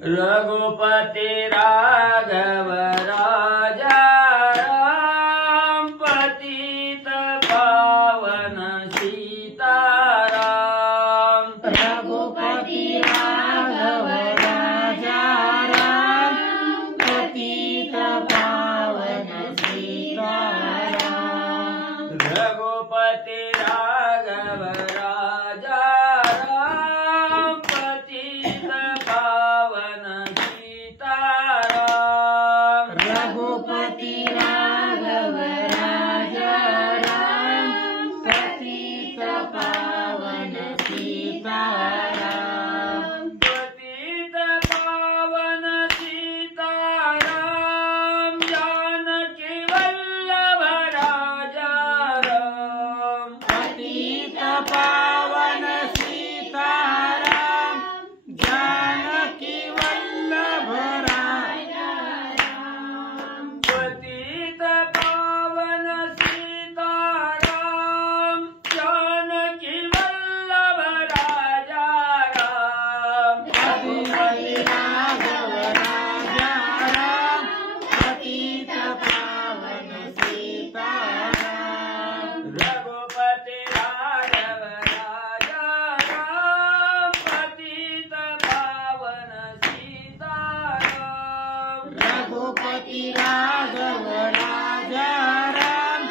रघुपति राघव राजा राम पतित पावन सीताराम। रघुपति राघव राजा राम पतित पावन सीताराम। रघुपति राघव राजा राम पतित पावन सीताराम। रघुपति राघव राजा राम पतित पावन सीताराम। पतित पावन सीताराम जानकी वल्लभ राजा राम। पतित पावन सीताराम जानकी वल्लभ राजा राम। पतित पावन सीताराम जानकी वल्लभ राजा राम। रघुपति राघव राजा राम पतित पावन सीताराम। रघुपति राघव राजा राम पतित पावन सीताराम। रघुपति राघव राजा राम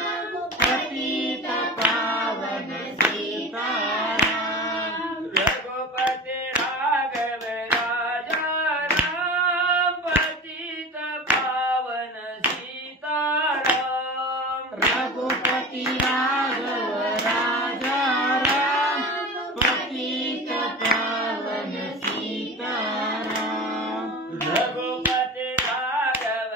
पतित पावन सीताराम। रघुपति राघव राजा राम पतित पावन सीताराम। रघुपति राघव राजा राम पतित पावन सीताराम। रघुपति राघव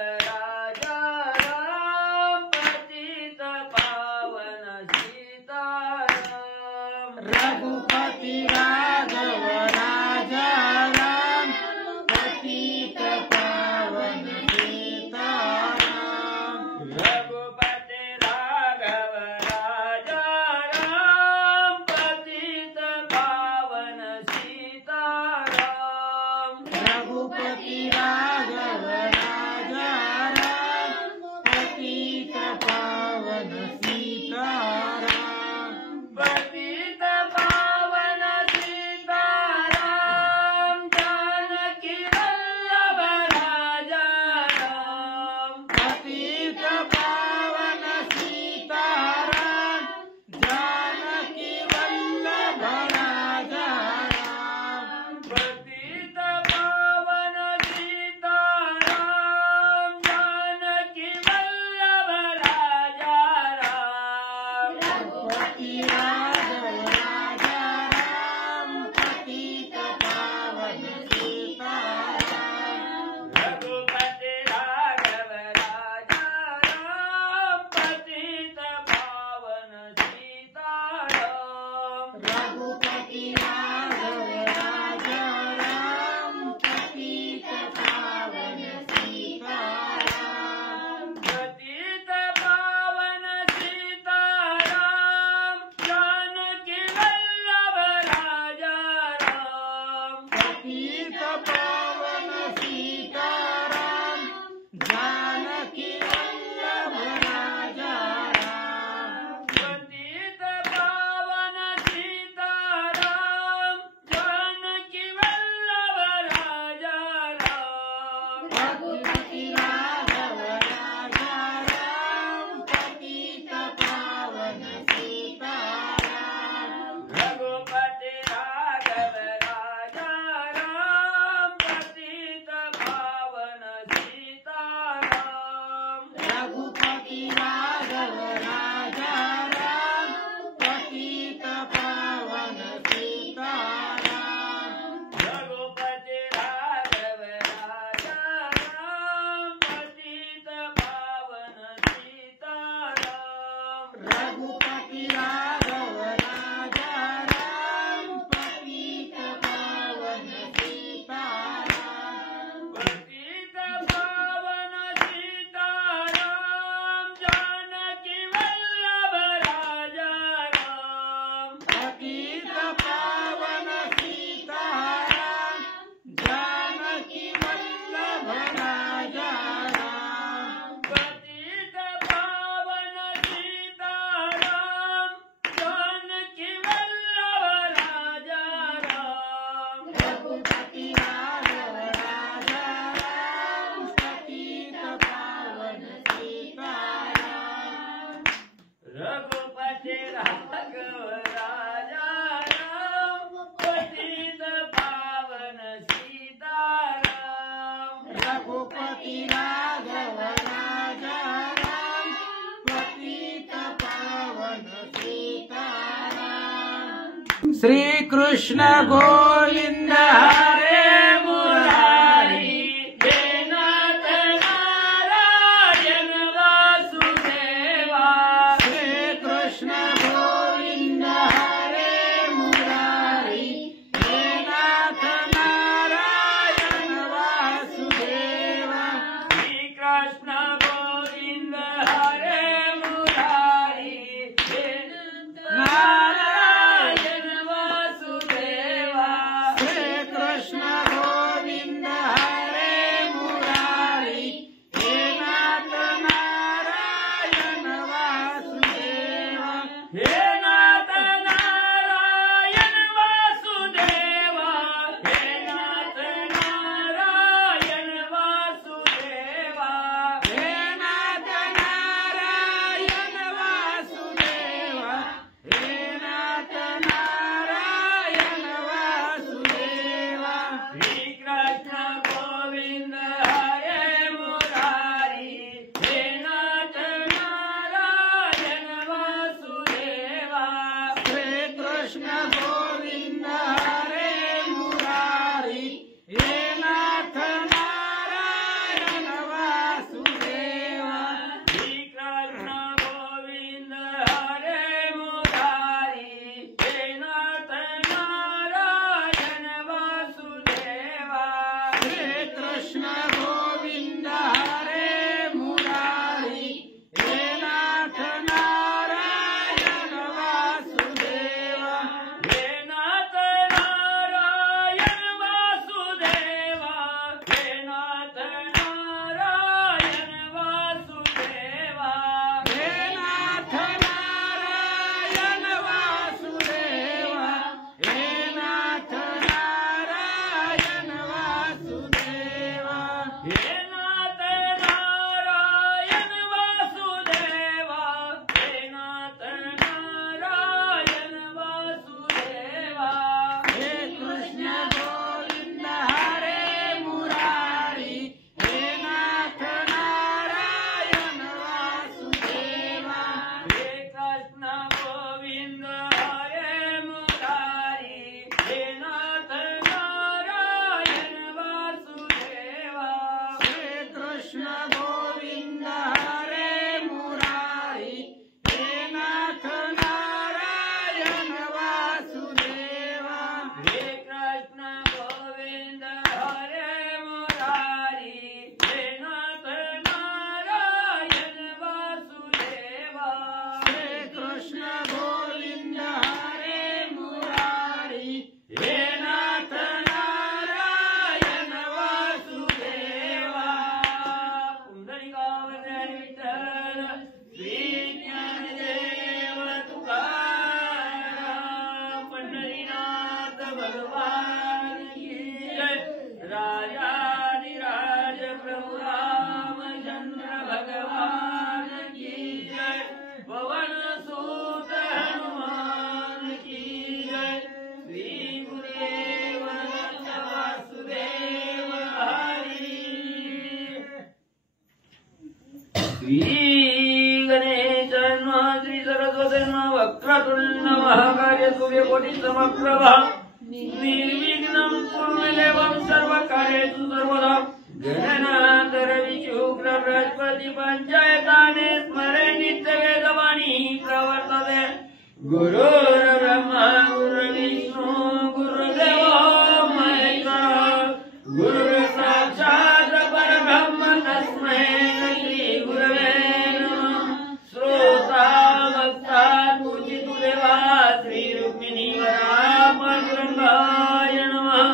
रघुपति राघव राजा राम पतित पावन सीताराम। श्री कृष्ण गोविंद हरे मुरारी हे नाथ नारायण वासुदेवा। श्री कृष्ण गोविंद हरे मुरारी हे नाथ नारायण वासुदेवा। श्री कृष्ण गोविंद हरे मुरारी हे नारायण वासुदेवा। श्री कृष्ण गोविंद हरे मुरारी हे नाथ नारायण वासुदेवा। हे नाथ नारायण वासुदेवा। हे नाथ नारायण वासुदेवा। हे नाथ नारायण वासुदेवा। हे नाथ नारायण वासुदेवा। श्री कृष्ण गोविंद हरे मुरारी हे नाथ नारायण वासुदेवा। श्री कृष्ण गोविंद हरे मुरारी हे नाथ नारायण वासुदेवा। श्री कृष्ण गोविंद हरे मुरारी हे नाथ नारायण वासुदेवा। श्री कृष्ण गोविंद हरे मुरारी हे नाथ नारायण वासुदेवा। हे नाथ नारायण वासुदेवा। हे नाथ नारायण वासुदेवा। हे नाथ नारायण वासुदेवा। हे नाथ नारायण वासुदेवा। हे नाथ नारायण वासुदेवा। हे नाथ नारायण वासुदेवा। हे कृष्ण गोविंद हरे मुरारी हे नाथ नारायण वासुदेवा। हे कृष्ण गोविंद हरे मुरारी हे नाथ नारायण वासुदेवा। श्री कृष्ण गोविंद हरे मुरारी हे नाथ नारायण वासुदेवा। हे कृष्ण गोविंद हरे मुरारी हे नाथ नारायण वासुदेवा। श्री कृष्ण गोविंद हरे मुरारी हे नाथ नारायण वासुदेवा। पुंडलिकावरदारी विठ्ठल श्री ज्ञानदेव तुकाराम पंढरीनाथ भगवान की जय। राजाधिराज प्रभु रामचंद्र भगवान की जय। पवन सूत हनुमान की जय। श्री गुरुदेव दत्त वासुदेव हरि। श्री गणेश नमः। श्री सरस्वती नमः। वक्रतुंड महाकाय सूर्यकोटि समप्रभा निर्विघ्नं कुरु मे देवं सर्वकार्येषु सर्वदा। गणनाथ रवि शुक्र बृहस्पति पंचायताने स्मरे नित्यवेदवाणी प्रवर्तते। गुरुर्ब्रह्मा गुरुर्विष्णु गुरुर्देवो महेश्वरः। गुरुर्साक्षात् परब्रह्म तस्मै श्री गुरवे नमः। श्रोता भक्ता पूजितु देवा श्री रुक्मिणी वरा पांडुरंगाय नमः।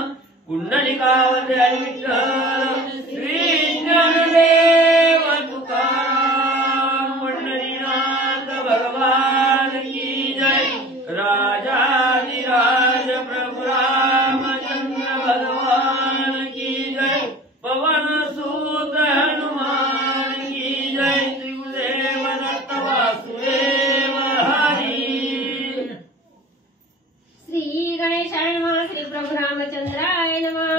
पुंडलिकावरदारी विठ्ठल श्री ज्ञानदेव तुकाराम पंढरीनाथ भगवान की जय। राजाधिराज प्रभु रामचंद्र भगवान की जय। पवन सूत हनुमान की जय। श्री गुरुदेव दत्त वासुदेव हरि। श्री गणेशाय नमः। श्री प्रभु रामचंद्राय नमः।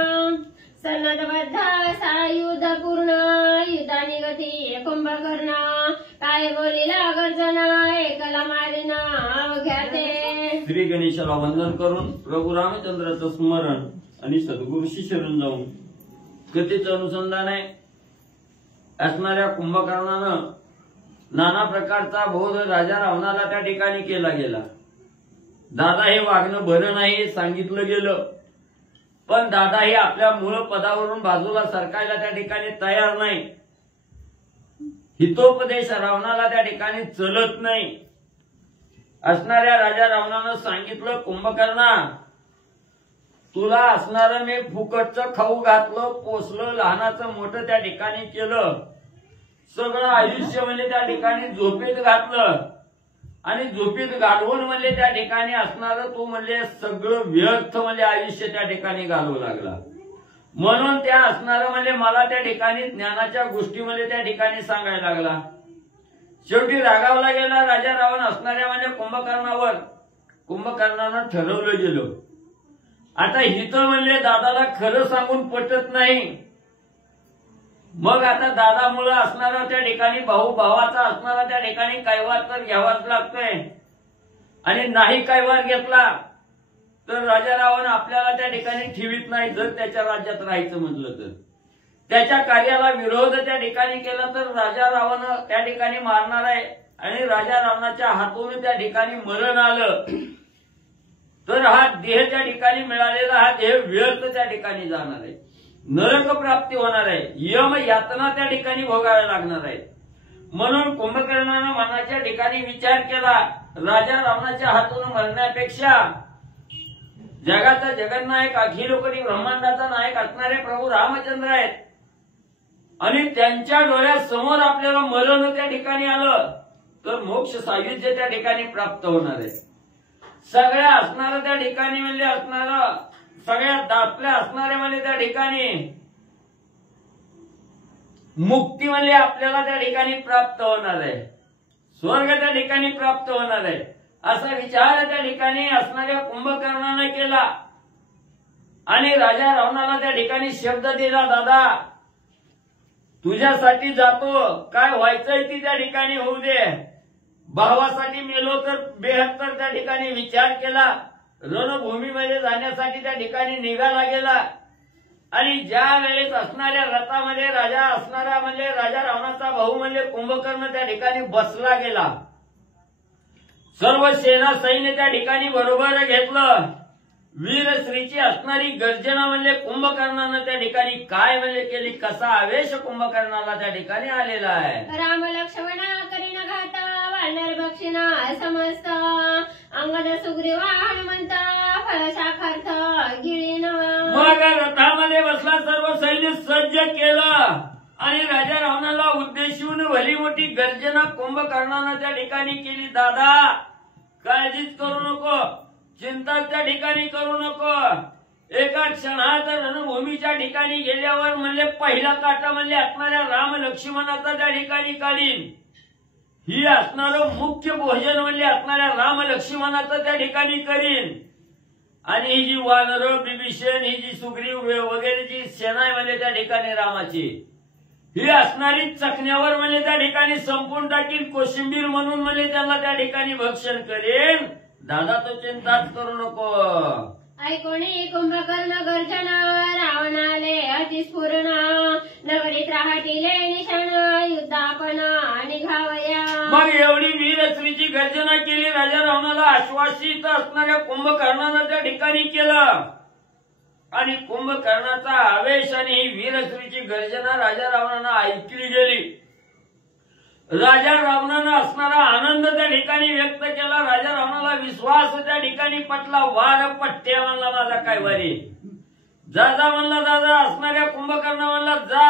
सन्नतबद्ध सायुध पूर्ण कुंभकर्ण काय बोलिला गर्जना एकला मारिना अवघ्याते. श्री गणेशाला वंदन करून प्रभू रामचंद्राचं स्मरण आणि सद्गुरूशी शरण जाऊन कथेचं अनुसंधान आहे. असणाऱ्या कुंभकर्णानं नाना प्रकारचा बोध राजा रावणाला त्या ठिकाणी केला गेला. दादा हे वागणं बरं नाही सांगितलं गेलं, पण दादा हे आपल्या मूळ पदावरून बाजूला सरकायला त्या ठिकाणी तयार नाही. हितोपदेश रावणाला त्या ठिकाणी चलत नाही. असणाऱ्या राजा रावणानं सांगितलं, कुंभकर्णा तुला असणारं मी फुकटचं खाऊ घातलं, पोसलं, लहानाचं मोठं त्या ठिकाणी केलं, सगळं आयुष्य म्हणजे त्या ठिकाणी झोपेत घातलं आणि झोपेत घालवून म्हणजे त्या ठिकाणी असणारं तू म्हणजे सगळं व्यर्थ म्हणजे आयुष्य त्या ठिकाणी घालवू लागला. म्हणून त्या असणारं म्हणजे मला त्या ठिकाणी ज्ञानाच्या गोष्टी म्हणजे त्या ठिकाणी सांगायला लागला. शेवटी रागावला गेला राजा रावण असणाऱ्या म्हणजे कुंभकर्णावर. कुंभकर्णानं ठरवलं गेलं, आता हिथं म्हणले दादाला खरं सांगून पटत नाही, मग आता दादामुळं असणारा त्या ठिकाणी भाऊ भावाचा असणारा त्या ठिकाणी कैवार तर घ्यावाच लागतोय. आणि नाही कैवार घेतला तर राजा रावण आपल्याला त्या ठिकाणी ठेवीत नाही. जर त्याच्या राज्यात राहायचं म्हटलं तर त्याच्या कार्याला विरोध त्या ठिकाणी केला तर राजा रावण त्या ठिकाणी मारणार आहे. आणि राजा रावणाच्या हातून त्या ठिकाणी मरण आलं तर हा देह त्या ठिकाणी मिळालेला हा देह व्यर्थ त्या ठिकाणी जाणार आहे, नरक प्राप्ती होणार आहे, यम यातना त्या ठिकाणी भोगाव्या लागणार आहे. म्हणून कुंभकर्णानं मनाच्या ठिकाणी विचार केला, राजा रावणाच्या हातून मरण्यापेक्षा जगाचा जगन्नायक अखिल कोटी ब्रह्मांडाचा नायक असणारे प्रभू रामचंद्र आहेत आणि त्यांच्या डोळ्यासमोर आपल्याला मरण त्या ठिकाणी आलं तर मोक्ष सायुज्य त्या ठिकाणी प्राप्त होणार आहे. सगळ्या असणाऱ्या त्या ठिकाणी म्हणजे असणारं सगळ्यात दापल्या असणारे म्हणजे त्या ठिकाणी मुक्ती म्हणजे आपल्याला त्या ठिकाणी प्राप्त होणार आहे, स्वर्ग त्या ठिकाणी प्राप्त होणार आहे, असा विचार त्या ठिकाणी असणाऱ्या कुंभकर्णाने केला. आणि राजा रावणाला त्या ठिकाणी शब्द दिला, दादा तुझ्यासाठी जातो, काय व्हायचंय ती त्या ठिकाणी होऊ दे, भावासाठी मेलो तर 72 त्या ठिकाणी विचार केला, रणभूमीमध्ये जाण्यासाठी त्या ठिकाणी निघाला गेला. आणि ज्या वेळेस असणाऱ्या रथामध्ये राजा असणारा म्हणजे राजा रावणाचा भाऊ म्हणजे कुंभकर्ण त्या ठिकाणी बसला गेला. सर्व सेना सैन्य त्या ठिकाणी बरोबर घेतलं. वीरश्रीची असणारी गर्जना म्हणजे कुंभकर्णानं त्या ठिकाणी काय म्हणजे केली, कसा आवेश कुंभकर्णाला त्या ठिकाणी आलेला आहे. राम लक्ष्मण करीन घात वानर बक्षिणा समस्त अंगद सुग्रीव हनुमंत फळशाखार्थ गिळीन. मग रथामध्ये बसला, सर्व सैन्य सज्ज केलं आणि राजा रावणाला उद्देशून भली मोठी गर्जना कुंभकर्णानं त्या ठिकाणी केली. दादा काळजीच करू नको, चिंता त्या ठिकाणी करू नको, एका क्षणात रणभूमीच्या ठिकाणी गेल्यावर म्हणजे पहिला काटा म्हणजे असणाऱ्या राम लक्ष्मणाचा त्या ठिकाणी काढीन. ही असणारं मुख्य भोजन म्हणजे असणाऱ्या राम लक्ष्मणाचं त्या ठिकाणी करीन. आणि ही जी वानर बिभीषण ही जी सुग्रीव वगैरे जी सेना आहे म्हणजे त्या ठिकाणी रामाची ही असणारी चकण्यावर म्हणजे त्या ठिकाणी संपून टाकीन, कोशिंबीर म्हणून म्हणजे त्यांना त्या ठिकाणी भक्षण करेन. दादा तो चिंताच करू नको. ऐकोणी कुंभकर्ण गर्जन रावणाले अतिस्फुरण नगरीत राहटिले निशाण युद्धापन निघावया. मग एवढी वीरश्रीची गर्जना केली, राजा रावणाला आश्वासित असणाऱ्या कुंभकर्णानं त्या ठिकाणी केलं. आणि कुंभकर्णाचा आवेश आणि ही वीरश्रीची गर्जना राजा रावणानं ऐकली गेली. राजा रावणानं असणारा आनंद त्या ठिकाणी व्यक्त केला. राजा रावणाला विश्वास त्या ठिकाणी पटला. वार पट्ट्या म्हणला माझा काय वारी, जा जा म्हणला दादा असणाऱ्या कुंभकर्ण म्हणला जा,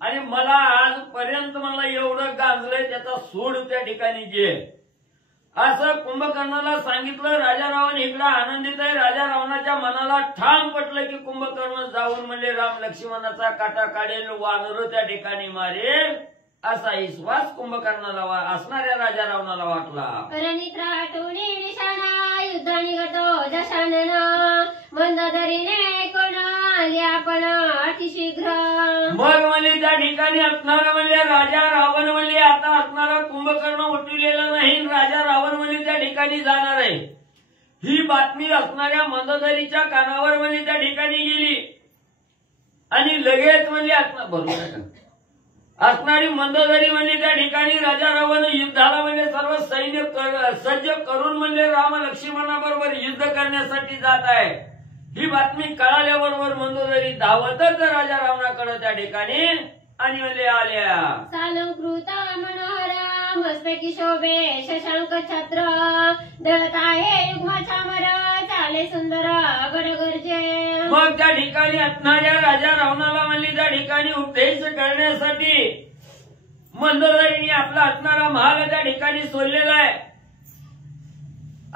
आणि मला आजपर्यंत मला एवढं गाजलंय त्याचा सूड त्या ठिकाणी घे असं कुंभकर्णाला सांगितलं. राजा रावण इकडे आनंदित आहे. राजा रावणाच्या मनाला ठाम पटलं की कुंभकर्ण जाऊन म्हणजे राम लक्ष्मणाचा काटा काढेल, वानर त्या ठिकाणी मारेल असा विश्वास कुंभकर्णाला असणाऱ्या राजा रावणाला वाटला. रणित्राटुनी निशाणा युद्ध निघतो दशानन मंदधरीने कोण आली आपण अतिशीघ्र. मग म्हणजे त्या ठिकाणी असणारा म्हणजे राजा रावण म्हणजे आता असणारा कुंभकर्ण उठविलेला नाही, राजा रावण म्हणजे त्या ठिकाणी जाणार आहे. ही बातमी असणाऱ्या मंदोदरीच्या कानावर म्हणजे त्या ठिकाणी गेली आणि लगेच म्हणजे बरोबर असणारी मंदोदरी म्हणजे त्या ठिकाणी राजा रावण युद्धाला म्हणजे सर्व सैन्य सज्ज करून म्हणजे राम लक्ष्मणाबरोबर युद्ध करण्यासाठी जात आहे. ही बातमी कळाल्याबरोबर मंदोदरी धावतच राजा रावणाकडे त्या ठिकाणी आणि म्हणजे आल्या. सालंकृत मनोहर मस्तकी शोभे शशांक छत्र दळत आहे युग्म चामर चाले सुंदर गडगर्जे. मग त्या ठिकाणी असणाऱ्या राजा रावणाला म्हणजे त्या ठिकाणी उपदेश करण्यासाठी मंदोदरीने आपला असणारा महाल त्या ठिकाणी सोडलेला आहे.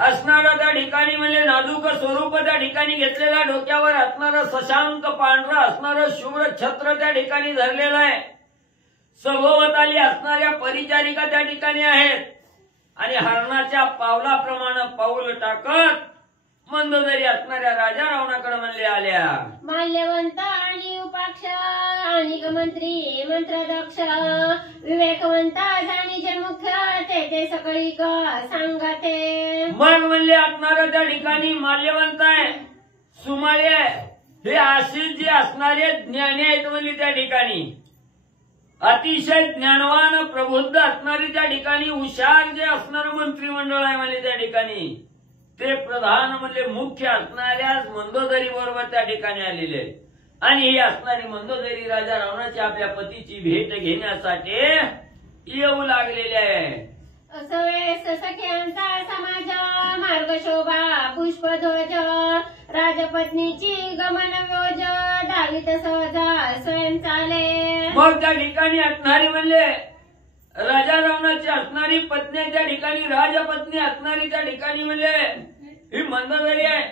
असणारा त्या ठिकाणी म्हणजे नाजूक स्वरूप त्या ठिकाणी घेतलेला, डोक्यावर असणारं शशांक पांढरा असणारं शुभ्र छत्र त्या ठिकाणी धरलेलं आहे. सभोवताली असणाऱ्या परिचारिका त्या ठिकाणी आहेत आणि हरणाच्या पावलाप्रमाणे पाऊल टाकत मंदोदरी असणाऱ्या राजा रावणाकडे म्हणले आल्या. माल्यवंत आणि उपाक्ष आणि मंत्री मंत्रदक्ष विवेकवंत आणि जे मुख्य ते सगळी सांगते. मग म्हणले असणारं त्या ठिकाणी माल्यवंत आहे, सुमाळे आहे, हे असे जे असणारे ज्ञानी आहेत म्हणजे त्या ठिकाणी अतिशय ज्ञानवान प्रबुद्ध असणारी त्या ठिकाणी हुशार जे असणारं मंत्रिमंडळ आहे म्हणजे त्या ठिकाणी ते प्रधान म्हणजे मुख्य असणाऱ्या मंदोदरी बरोबर त्या ठिकाणी आलेले आणि ही असणारी मंदोदरी राजा रावणाची आपल्या पतीची भेट घेण्यासाठी येऊ लागलेले आहे. सवेस सख्यांचा समाज मार्गशोभा पुष्पध्वज राजपत्नीची गमन व्योज डावीत सहजा स्वयं चाले. मग त्या ठिकाणी असणारी म्हणजे राजा रावणाची असणारी पत्नी त्या ठिकाणी राजपत्नी असणारी त्या ठिकाणी म्हणजे ही मंदोदरी आहे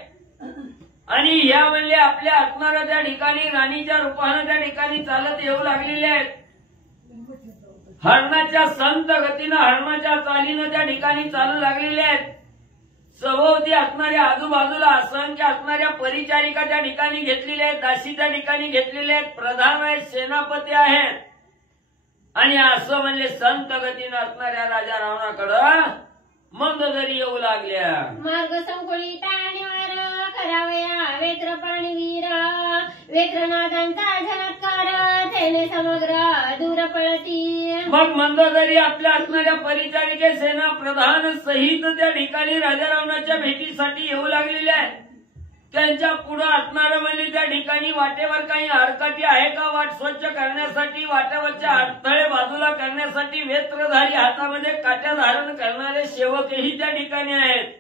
आणि ह्या म्हणजे आपल्या असणाऱ्या त्या ठिकाणी राणीच्या रूपानं त्या ठिकाणी चालत येऊ लागलेल्या आहेत. हरणाच्या संत गतीनं हरणाच्या चालीनं त्या ठिकाणी चालू लागलेले आहेत. सभोवती असणाऱ्या आजूबाजूला असंख्य असणाऱ्या परिचारिका त्या ठिकाणी घेतलेल्या आहेत, दासी त्या ठिकाणी घेतलेल्या आहेत, प्रधान आहेत, सेनापती आहेत आणि असं म्हणजे संत गतीनं असणाऱ्या राजा रावणाकडं मंदोदरी येऊ लागल्या. मार्ग संकुलित आणि वार करावया वेत्र पाणीवीर वेत्रनादांचा झनत्कार तेने समग्र दूर पळती. मग मंदोदरी आपल्या असणाऱ्या परिचारिके सेना प्रधान सहित त्या ठिकाणी राजा रावणाच्या भेटीसाठी येऊ लागलेले आहेत. त्यांच्या पुढे असणारं म्हणजे त्या ठिकाणी वाटेवर काही हरकती आहे का वाट स्वच्छ करण्यासाठी, वाटेवरच्या अडथळे बाजूला करण्यासाठी वेत्रधारी हातामध्ये काट्या धारण करणारे सेवकही त्या ठिकाणी आहेत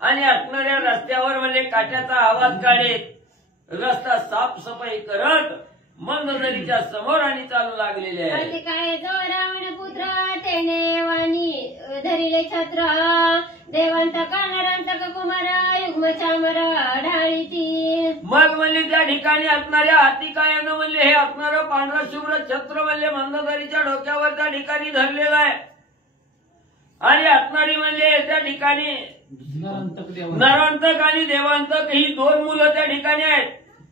आणि असणाऱ्या रस्त्यावर म्हणजे काट्याचा आवाज काढत रस्ता साफसफाई करत मंदोदरीच्या समोर आणि चालू लागलेले आहे. काय जो रावण पुत्र तेने वाणी धरिले छत्र देवांतक नरांतक कुमार युग्म चामर ढाळीती. मग म्हणजे त्या ठिकाणी असणाऱ्या हातिकायानं म्हणजे हे असणारं पांढरं शुभ्र छत्र म्हणजे मंदोदरीच्या डोक्यावर त्या ठिकाणी धरलेलं आहे आणि असणारी म्हणजे त्या ठिकाणी नरांतक आणि देवांतक ही दोन मुलं त्या ठिकाणी आहेत.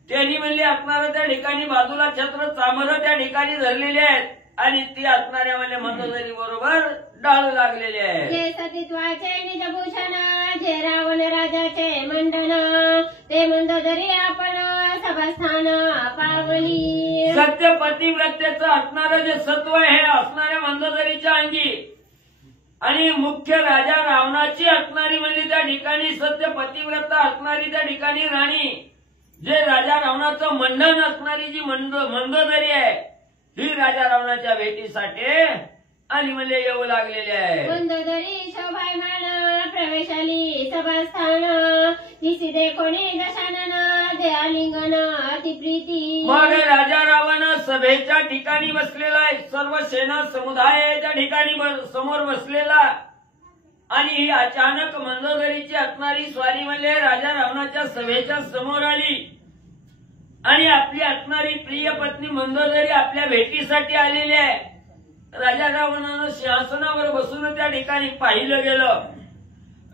त्यांनी म्हणजे असणारं त्या ठिकाणी बाजूला छत्र चामरं त्या ठिकाणी धरलेली आहेत आणि ती असणाऱ्या म्हणजे मंदोदरी बरोबर डाळू लागलेले आहे. जे सतीत्वाचे निजभूषण जे रावण राजाचे मंडन ते मंदोदरी आपण सभास्थान पावली. सत्य पतिव्रतेचं असणारं जे सत्व आहे हे असणाऱ्या मंदोदरीच्या अंगी आणि मुख्य राजा रावणाची असणारी म्हणजे त्या ठिकाणी सत्य पतिव्रता असणारी त्या ठिकाणी राणी जे राजा रावणाचं मंडन असणारी जी मंदोदरी आहे ही राजा रावणाच्या भेटीसाठी आणि म्हणजे येऊ लागलेले आहे. मंदोदरी शोभायमान प्रवेशाली सभास्थान तिसी देखोणी दशानन दे आलिंगन अतिप्रीती. मग राजा रावण सभेच्या ठिकाणी बसलेला आहे, सर्व सेना समुदाय त्या ठिकाणी समोर बसलेला आणि ही अचानक मंदोदरीची असणारी स्वारी म्हणजे राजा रावणाच्या सभेच्या समोर आली आणि आपली असणारी प्रिय पत्नी मंदोदरी आपल्या भेटीसाठी आलेली आहे. राजा रावणानं सिंहासनावर बसून त्या ठिकाणी पाहिलं गेलं.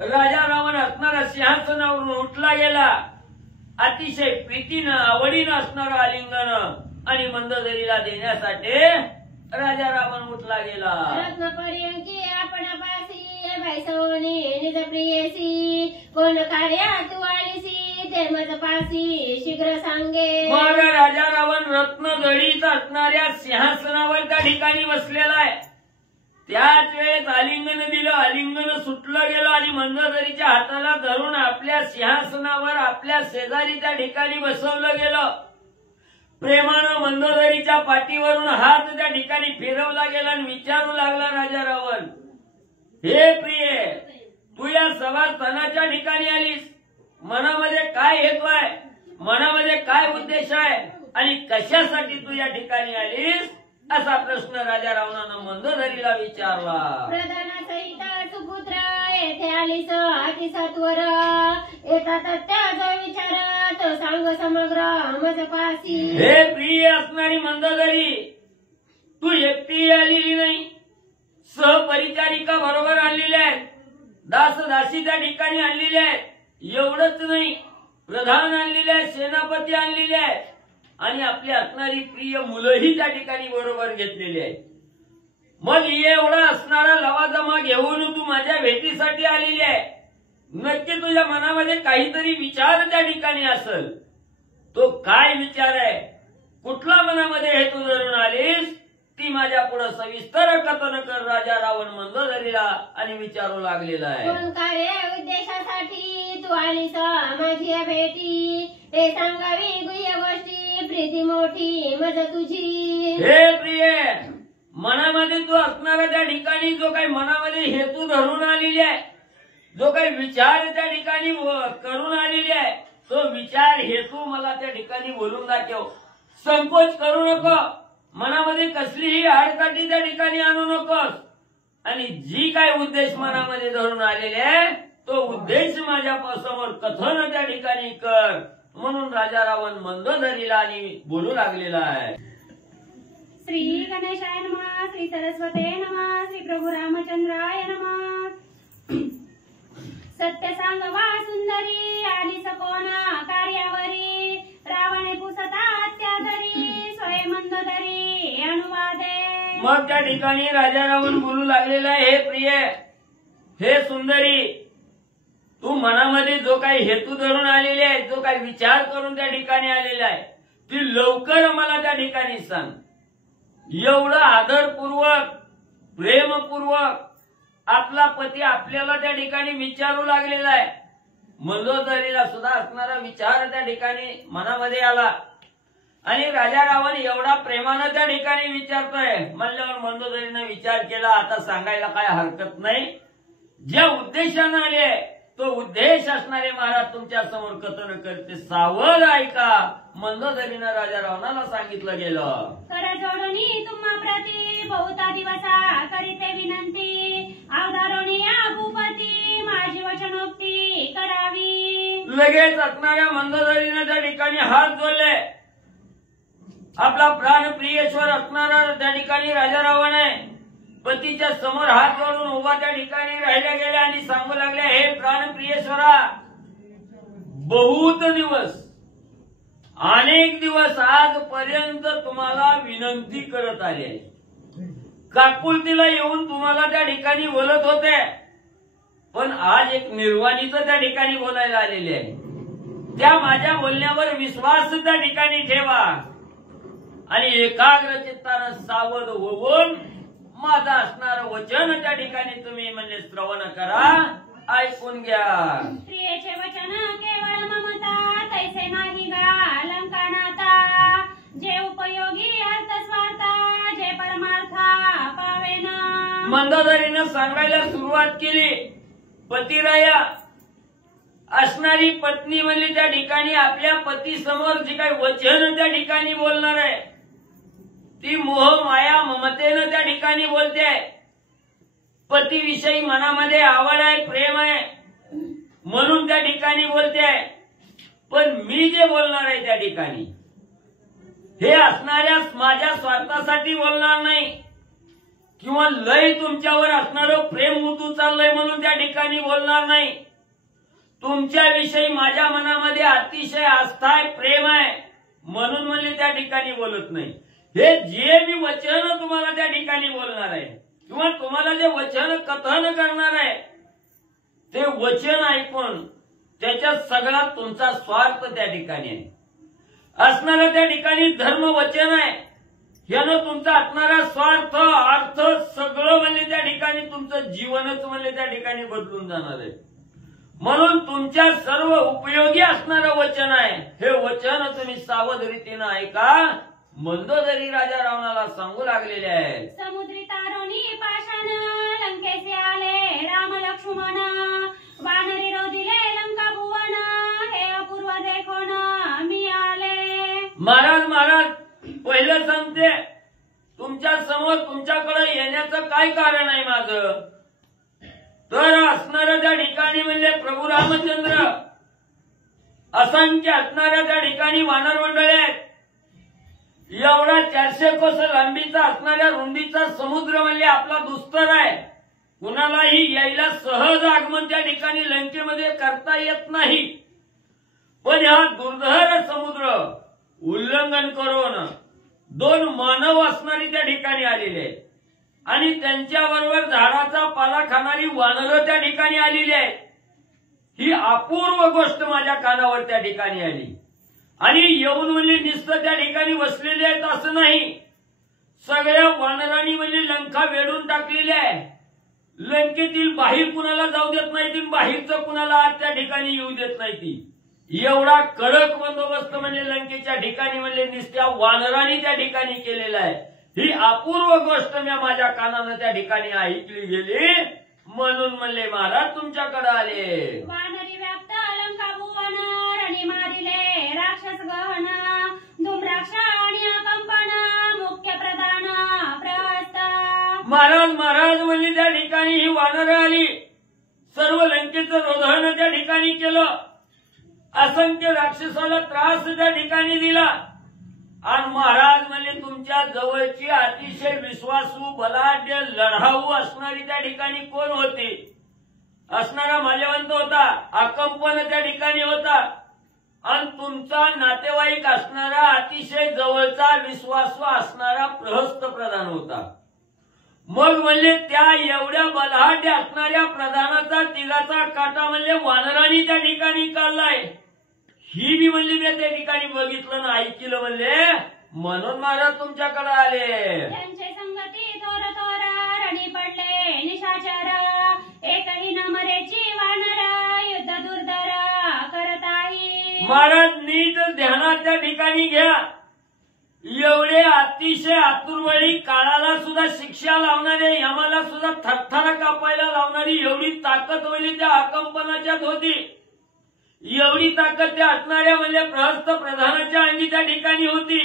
राजा रावण असणारा सिंहासनावरून उठला गेला, अतिशय प्रीतीनं आवडीनं असणारं आलिंगन आणि मंदोदरीला देण्यासाठी राजा रावण उठला गेला. रत्नपर्यंकी आपण पासी बैसवणी निज प्रियसी कोण कार्या तू आलीसी ते मज पासी शीघ्र सांगे. मग राजा रावण रत्नजडीत असणाऱ्या सिंहासनावर त्या ठिकाणी बसलेला आहे. त्याच वेळेस आलिंगन दिलं, आलिंगन सुटलं गेलं आणि मंदोदरीच्या हाताला धरून आपल्या सिंहासनावर आपल्या शेजारी त्या ठिकाणी बसवलं गेलं. प्रेमानं मंदोदरीच्या पाठीवरून हात त्या ठिकाणी फिरवला गेला आणि विचारू लागला राजा रावण, हे प्रिये, तू या सभास्थानाच्या ठिकाणी आलीस, मनामध्ये काय हेतू आहे, मनामध्ये काय उद्देश आहे आणि कशासाठी तू या ठिकाणी आलीस, असा प्रश्न राजा रावणानं मंदोदरीला विचारला. प्रधानासहित सुपुत्र येथे आलीस अतिसत्वर येतात त्याचा विचार तो सांग समग्र मज पासी. हे प्रिय असणारी मंदोदरी, तू एकटी आलेली नाही, सहपरिचारिका बरोबर आणलेल्या आहेत, दास दासी त्या ठिकाणी आणलेल्या आहेत. एवढंच नाही, प्रधान आणलेले आहेत, सेनापती आणलेले आहेत आणि आपली असणारी प्रिय मुलंही त्या ठिकाणी बरोबर घेतलेली आहेत. मग एवढा असणारा लवाजमा घेऊन तू माझ्या भेटीसाठी आलेली आहे. नक्की तुझ्या मनामध्ये काहीतरी विचार त्या ठिकाणी असेल. तो काय विचार आहे, कुठला मनामध्ये हेतू धरून आलीस, ती माझ्या पुढे सविस्तर कथन कर. राजा रावण मंदोदरीला आणि विचारू लागलेला आहे. कोण कार्य उद्देशासाठी तू आलीस माझी या भेटी ते सांगावी गुह्य गोष्टी प्रीती मोठी मज तुझी. हे प्रिय, मनामध्ये तू असणारा त्या ठिकाणी जो काही मनामध्ये हेतू धरून आलेली आहे, जो काही विचार त्या ठिकाणी करून आलेली आहे, तो विचार हेतू मला त्या ठिकाणी बोलून दाखव. संकोच करू नको, मनामध्ये कसलीही आडकाठी त्या ठिकाणी आणू नकोस आणि जी काय उद्देश मनामध्ये धरून आलेले आहे तो उद्देश माझ्या समोर कथन त्या ठिकाणी कर. म्हणून राजा रावण मंदोदरीला आणि बोलू लागलेला आहे. श्री गणेशाय नमः, श्री सरस्वते नमः, श्री प्रभू रामचंद्राय नमः. सत्य सांगवा सुंदरी आलीस कोणा कार्यावरी रावणे पुसता अत्यादरी स्वय मंदोदरी अनुवादे. मग त्या ठिकाणी राजा रावण बोलू लागलेला आहे, हे प्रिय, हे सुंदरी, तू मनामध्ये जो काही हेतू धरून आलेले आहे, जो काही विचार करून त्या ठिकाणी आलेला आहे, ती लवकर मला त्या ठिकाणी सांग. एवढं आदरपूर्वक प्रेमपूर्वक आपला पती आपल्याला त्या ठिकाणी विचारू लागलेला आहे. मंदोदरीला सुद्धा असणारा विचार त्या ठिकाणी मनामध्ये आला आणि राजा रावण एवढा प्रेमानं त्या ठिकाणी विचारतोय म्हणल्यावर मंदोदरीने विचार केला, आता सांगायला काय हरकत नाही. ज्या उद्देशानं आले तो उद्देश असणारे महाराज तुमच्या समोर कथन करते, सावध ऐका. मंदोदरीनं राजा रावणाला सांगितलं गेलं. कर जोडणी तुम्हा प्रती बहुता दिवसा करीते विनंती अवधारोणी या भूपती माझी वचनोक्ती करावी. लगेच असणाऱ्या मंदोदरीनं त्या ठिकाणी हात जोडले. आपला प्राणप्रियेश्वर असणारा त्या ठिकाणी राजा रावण आहे. पतीच्या समोर हात जोडून उभा त्या ठिकाणी राहिल्या गेल्या आणि सांगू लागल्या, हे प्राणप्रियेश्वरा, बहुत दिवस, अनेक दिवस आजपर्यंत तुम्हाला विनंती करत आली आहे. काकुलतीला येऊन तुम्हाला त्या ठिकाणी बोलत होते, पण आज एक निर्वाणीचं त्या ठिकाणी बोलायला आलेले आहे. त्या माझ्या बोलण्यावर विश्वास त्या ठिकाणी ठेवा आणि एकाग्र चित्तानं सावध होऊन माझं असणारं वचन त्या ठिकाणी तुम्ही म्हणजे श्रवण करा, ऐकून घ्या. प्रियेचे वचन केवळ ममता तैसे नाही गा लंकानाता जे उपयोगी अर्थ स्वार्था जे परमार्था पावेना. मंदोदरीनं सांगायला सुरुवात केली. पतिराया असणारी पत्नी म्हणजे त्या ठिकाणी आपल्या पती समोर जे काही वचन त्या ठिकाणी बोलणार आहे ती मोह माया ममतेनं त्या ठिकाणी बोलते. पतीविषयी मनामध्ये आवड आहे, प्रेम आहे म्हणून त्या ठिकाणी बोलते. पण मी जे बोलणार आहे त्या ठिकाणी हे असणाऱ्या माझ्या स्वार्थासाठी बोलणार नाही किंवा लय तुमच्यावर असणारं प्रेम उतू चाललंय म्हणून त्या ठिकाणी बोलणार नाही. तुमच्याविषयी माझ्या मनामध्ये अतिशय आस्था आहे, प्रेम आहे म्हणून म्हणले त्या ठिकाणी बोलत नाही. हे जे मी वचन तुम्हाला त्या ठिकाणी बोलणार आहे किंवा तुम्हाला जे वचन कथन करणार आहे ते वचन ऐकून त्याच्यात सगळा तुमचा स्वार्थ त्या ठिकाणी आहे. असणारा त्या ठिकाणी धर्म वचन आहे, यानं तुमचा असणारा स्वार्थ अर्थ सगळं म्हणजे त्या ठिकाणी तुमचं जीवनच म्हणजे त्या ठिकाणी बदलून जाणार आहे. म्हणून तुमच्या सर्व उपयोगी असणारं वचन आहे. हे वचन तुम्ही सावध रीतीनं ऐका. मंदोदरी राजा रावणाला सांगू लागलेले आहे. समुद्री तारोनी पाषाण लंकेचे आले राम लक्ष्मण वानरी रोधिले लंका भुवन हे अपूर्व देखोन मी आले. महाराज पहिलं सांगते तुमच्या समोर तुमच्याकडे येण्याचं काय कारण आहे माझं. तर असणाऱ्या त्या ठिकाणी म्हणजे प्रभू रामचंद्र असंख्य असणाऱ्या त्या ठिकाणी वानर मंडळी आहेत. एवढा 400 कोस लांबीचा असणाऱ्या रुंदीचा समुद्र म्हणजे आपला दुस्तर आहे. कुणालाही यायला सहज आगमन त्या ठिकाणी लंकेमध्ये करता येत नाही. पण हा दुर्धर समुद्र उल्लंघन करून 2 मानव असणारी त्या ठिकाणी आलेले आहेत आणि त्यांच्याबरोबर झाडाचा पाला खाणारी वानरं त्या ठिकाणी आलेली आहेत. ही अपूर्व गोष्ट माझ्या कानावर त्या ठिकाणी आली आणि येऊन म्हणजे नुसतं त्या ठिकाणी बसलेले आहेत असं नाही. सगळ्या वानरांनी म्हणजे लंका वेढून टाकलेली आहे. लंकेतील बाहेर कुणाला जाऊ देत नाही, बाहेरचं कुणाला आत त्या ठिकाणी येऊ देत नाही. एवढा कडक बंदोबस्त म्हणजे लंकेच्या ठिकाणी म्हणजे नुसत्या वानरांनी त्या ठिकाणी केलेला आहे. ही अपूर्व गोष्ट मी माझ्या कानानं त्या ठिकाणी ऐकली गेली म्हणून म्हणले महाराज तुमच्याकडे आले. वानरी व्याप्त लंका भुवन रणी मारिले राक्षस गहन धूम्राक्ष आणि कंपन मुख्य प्रधान प्रहस्त. महाराज म्हणजे त्या ठिकाणी ही वानरं आली, सर्व लंकेचं रोधन त्या ठिकाणी केलं, असंख्य राक्षसाला त्रास त्या ठिकाणी दिला आणि महाराज म्हणजे तुमच्या जवळची अतिशय विश्वासू बलाढ्य लढाऊ असणारी त्या ठिकाणी कोण होती. असणारा माल्यवंत होता, अकंपन त्या ठिकाणी होता आणि तुमचा नातेवाईक असणारा अतिशय जवळचा विश्वासू असणारा प्रहस्त प्रधान होता. मग म्हणजे त्या एवढ्या बलाढ्य असणाऱ्या प्रधानाचा तिघाचा काटा म्हणजे वानरांनी त्या ठिकाणी काढलाय. ही बी म्हणली मी त्या ठिकाणी बघितलं ना ऐकलं म्हणले म्हणून महाराज तुमच्याकडे आले. त्यांचे संगती थोर थोर रणी पडले निशाचर एकही न मरेची वानर युद्ध दुर्धर करत आहे. महाराज नीट ध्यानात त्या ठिकाणी घ्या. एवढे अतिशय आतुरवळी काळाला सुद्धा शिक्षा लावणारे यमाला सुद्धा थरथरा कापायला लावणारी एवढी ताकद म्हणजे त्या अकंपनाच्यात होती. एवढी ताकद त्या असणाऱ्या म्हणजे प्रहस्त प्रधानाच्या अंगी त्या ठिकाणी होती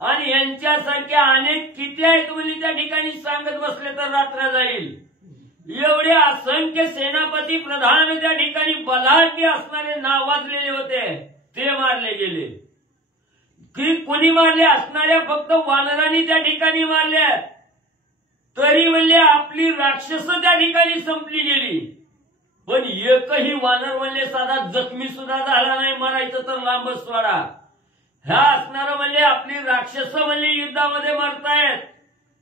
आणि यांच्यासारख्या अनेक किती आहेत म्हणजे त्या ठिकाणी सांगत बसले तर रात्र जाईल. एवढे असंख्य सेनापती प्रधान त्या ठिकाणी बलाढ्य असणारे नाव वाजलेले होते ते मारले गेले. की कोणी मारले असणाऱ्या फक्त वानरांनी त्या ठिकाणी मारल्या तरी म्हणजे आपली राक्षस त्या ठिकाणी संपली गेली. पण एकही वानर म्हणजे साधा जखमी सुद्धा झाला नाही, मरायचं तर लांबच सोडा. ह्या असणारं म्हणजे आपली राक्षस म्हणजे युद्धामध्ये मरतायत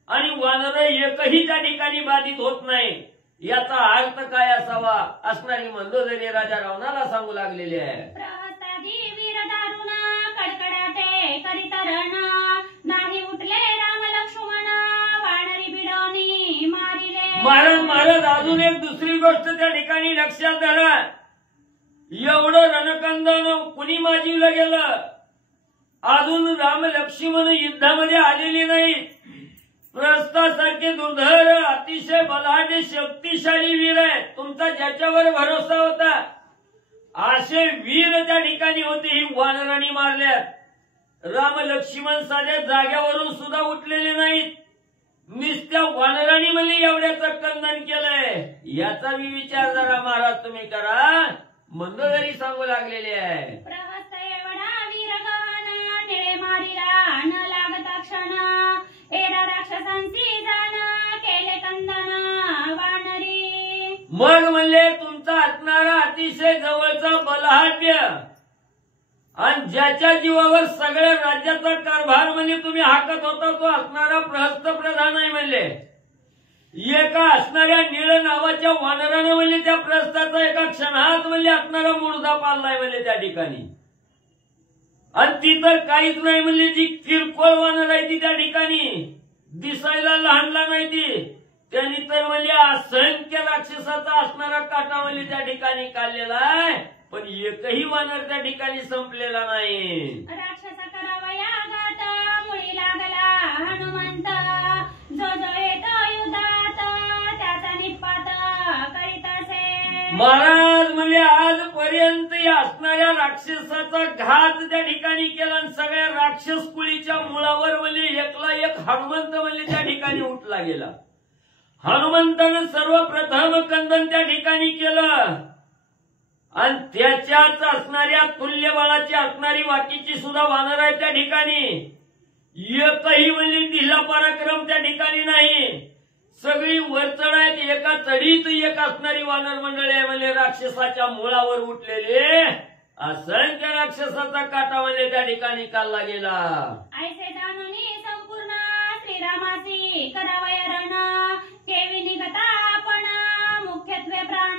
आणि वानर एकही त्या ठिकाणी बाधित होत नाही. याचा अर्थ काय असावा असणारी मंदोदरी राजा रावणाला सांगू लागलेली आहे. प्रहस्तादी वीर दारुण कडकडाटे करीत रण नाही उठले राम लक्ष्मण वानरी बिडवणी मारिले. महाराज अजून एक दुसरी गोष्ट त्या ठिकाणी लक्षात धरा. एवढं रणकंदन कुणी माजीवलं गेलं, अजून राम लक्ष्मण युद्धामध्ये आलेली नाही. प्रस्तासारखे दुर्धर अतिशय बलाढ्य शक्तिशाली वीर आहे, तुमचा ज्याच्यावर भरोसा होता असे वीर त्या ठिकाणी होते. ही वानरांनी मारल्यात. राम लक्ष्मण साध्या जाग्यावरून सुद्धा उठलेले नाहीत. नुसत्या वानरांनी म्हणजे एवढ्याचं कंदन केलंय. याचा मी विचार जरा महाराज तुम्ही करा. मंदोदरी सांगू लागलेले आहे. प्रहस्त एवढा वीर गहन निळे मारिला न लागता क्षण एरा राक्षसांची जाण केले कंदन वानरी. मग म्हणजे तुमचा असणारा अतिशय जवळचा बलाढ्य आणि ज्याच्या जीवावर सगळ्या राज्याचा कारभार म्हणजे तुम्ही हाकत होता तो असणारा प्रहस्त प्रधान आहे म्हणले. एका असणाऱ्या निळ नावाच्या वानरानं म्हणजे त्या प्रहस्ताचा एका क्षणात म्हणजे असणारा मुर्दा पाळलाय म्हणजे त्या ठिकाणी. आणि ती तर काहीच नाही म्हणजे जी किरकोळ वानर आहे ती त्या ठिकाणी दिसायला लहानला नाही ती त्यांनी तर म्हणजे असंख्य राक्षसाचा असणारा काटा म्हणजे त्या ठिकाणी काढलेला आहे. पण एकही वानर त्या ठिकाणी संपलेला नाही. राक्षसा करावा या गाता मुळी लागला हनुमंत जो जो येतो युद्धात त्याचा निपात करीत असे. महाराज म्हणजे आजपर्यंत या असणाऱ्या राक्षसाचा घात त्या ठिकाणी केला आणि सगळ्या राक्षस कुळीच्या मुळावर म्हणजे एकला एक हनुमंत म्हणजे त्या ठिकाणी उठला गेला. हनुमंतानं सर्वप्रथम कंदन त्या ठिकाणी केलं आणि त्याच्याच असणाऱ्या तुल्यबळाची असणारी वाकीची सुद्धा वानर आहे त्या ठिकाणी. एकही म्हणजे दिला पराक्रम त्या ठिकाणी नाही. सगळी वरचढ आहेत. एका चढीत एक असणारी वानर मंडळी आहे म्हणजे राक्षसाच्या मुळावर उठलेले असंख्य राक्षसाचा काटा म्हणजे त्या ठिकाणी काढला गेला. ऐसे जाणून संपूर्ण श्रीरामाची करावया रण केवी निघता आपण मुख्यत्वे प्राण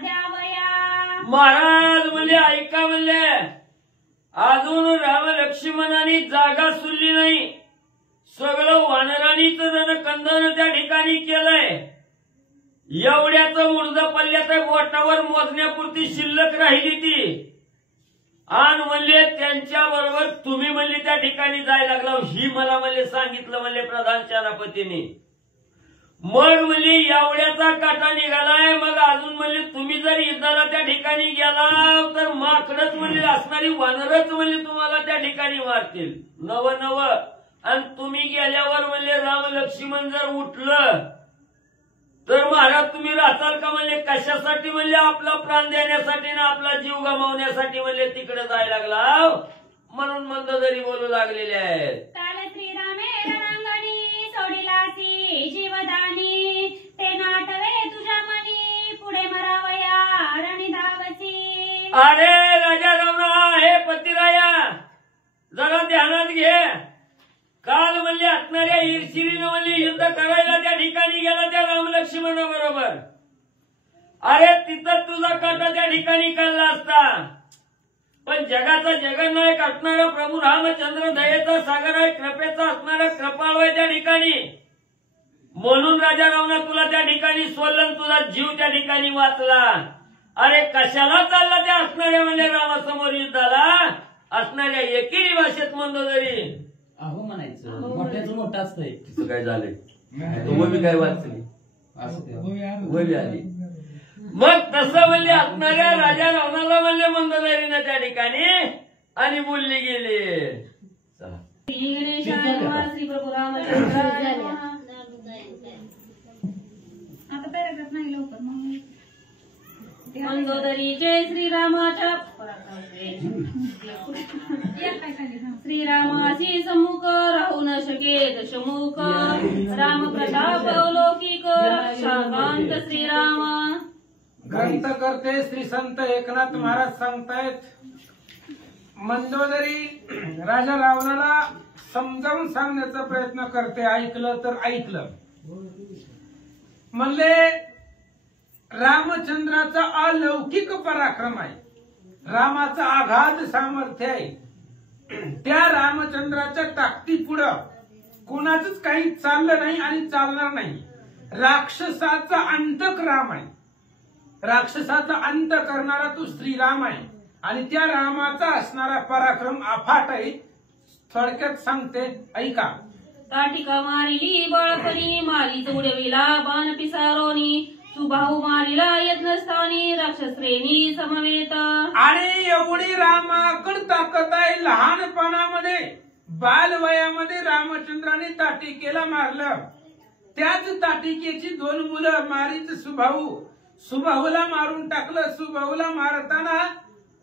द्यावया. महाराज म्हणजे ऐका म्हणले अजून राम लक्ष्मणांनी जागा सुलली नाही. सगळं वानरांनीच रणकंदन त्या ठिकाणी केलंय. एवढ्याच मुर्द पल्ल्याच्या बोटावर मोजण्यापुरती शिल्लक राहिली ती. आणि म्हणले त्यांच्या बरोबर तुम्ही म्हणले त्या ठिकाणी जायला लागला. ही मला म्हणले सांगितलं म्हणले प्रधान सेनापतीने. मग म्हणले एवढ्याचा काटा निघालाय. मग अजून म्हणले तुम्ही जर युद्धाला त्या ठिकाणी गेला तर माकडच म्हणले असणारी वानरच म्हणले तुम्हाला त्या ठिकाणी मारतील. नव नव आणि तुम्ही गेल्यावर म्हणले राम लक्ष्मण जर उठलं तर महाराज तुम्ही राहताल का म्हणले. कशासाठी म्हणले आपला प्राण देण्यासाठी ना आपला जीव गमावण्यासाठी म्हणले तिकडे जायला लागला. म्हणून मंदोदरी बोलू लागलेले आहेत. काल श्रीरामे रणांगणी सोडिलासी जीवदानी ते नाटवे तुझ्या मनी पुढे मरावया रणी धावसी. अरे राजा रावणा हे पतिराया जरा ध्यानात घे. काल म्हणजे असणाऱ्या ईर्षिरीनं म्हणजे युद्ध करायला त्या ठिकाणी गेला त्या राम लक्ष्मणाबरोबर. अरे तिथं तुझा काटा त्या ठिकाणी काढला असता. पण जगाचा जगन्नायक असणारा प्रभू रामचंद्र दयेचा सागर आहे कृपेचा असणारा कृपाळू आहे त्या ठिकाणी. म्हणून राजा रावणा तुला त्या ठिकाणी सोडलं तुला जीव त्या ठिकाणी वाचला. अरे कशाला चालला त्या असणाऱ्या म्हणजे रामासमोर युद्धाला असणाऱ्या एकेरी भाषेत मंदोदरी अहो म्हणायचं मोठ्याचं मोठं असतंय. तिचं काय झालंय मी काय वाचली वही आली. मग तसं म्हणजे असणाऱ्या राजा रावणाला म्हणजे मंदोदरीनं त्या ठिकाणी आणि बोलली गेली. श्री गणेशाय श्री प्रभू रामचंद्राय नमः. आता पॅराग्राफ नाही लवकर मंदोदरीचे श्रीरामाच्या श्रीरामाची सम्मुख राहू न शके दशमुख राम प्रताप लौकिक रक्षाकांत श्रीराम. ग्रंथ करते श्री संत एकनाथ महाराज सांगतायत मंदोदरी राजा रावणाला समजावून सांगण्याचा प्रयत्न करते. ऐकलं तर ऐकलं. म्हणले रामचंद्राचा अलौकिक पराक्रम आहे. रामाचा आघात सामर्थ्य आहे. त्या रामचंद्राच्या ताकदीपुढं कोणाचंच काही चाललं नाही आणि चालणार नाही. राक्षसाचा अंतक राम आहे. राक्षसाचा अंत करणारा तो श्रीराम आहे आणि त्या रामाचा असणारा पराक्रम अफाट आहे. थोडक्यात सांगते ऐका. ताटिका मारिली बाळपणी मारी उडविला बाण पिसारोनी सुबाहू मारिला यज्ञस्थानी राक्षसरेणी समवेत. आणि एवढी रामाकड ताकद आहे. लहानपणामध्ये बालवयामध्ये रामचंद्राने ताटिकेला मारलं. त्याच ताटिकेची 2 मुलं मारीच सुबाहू. सुबाहूला मारून टाकलं. सुबाहूला मारताना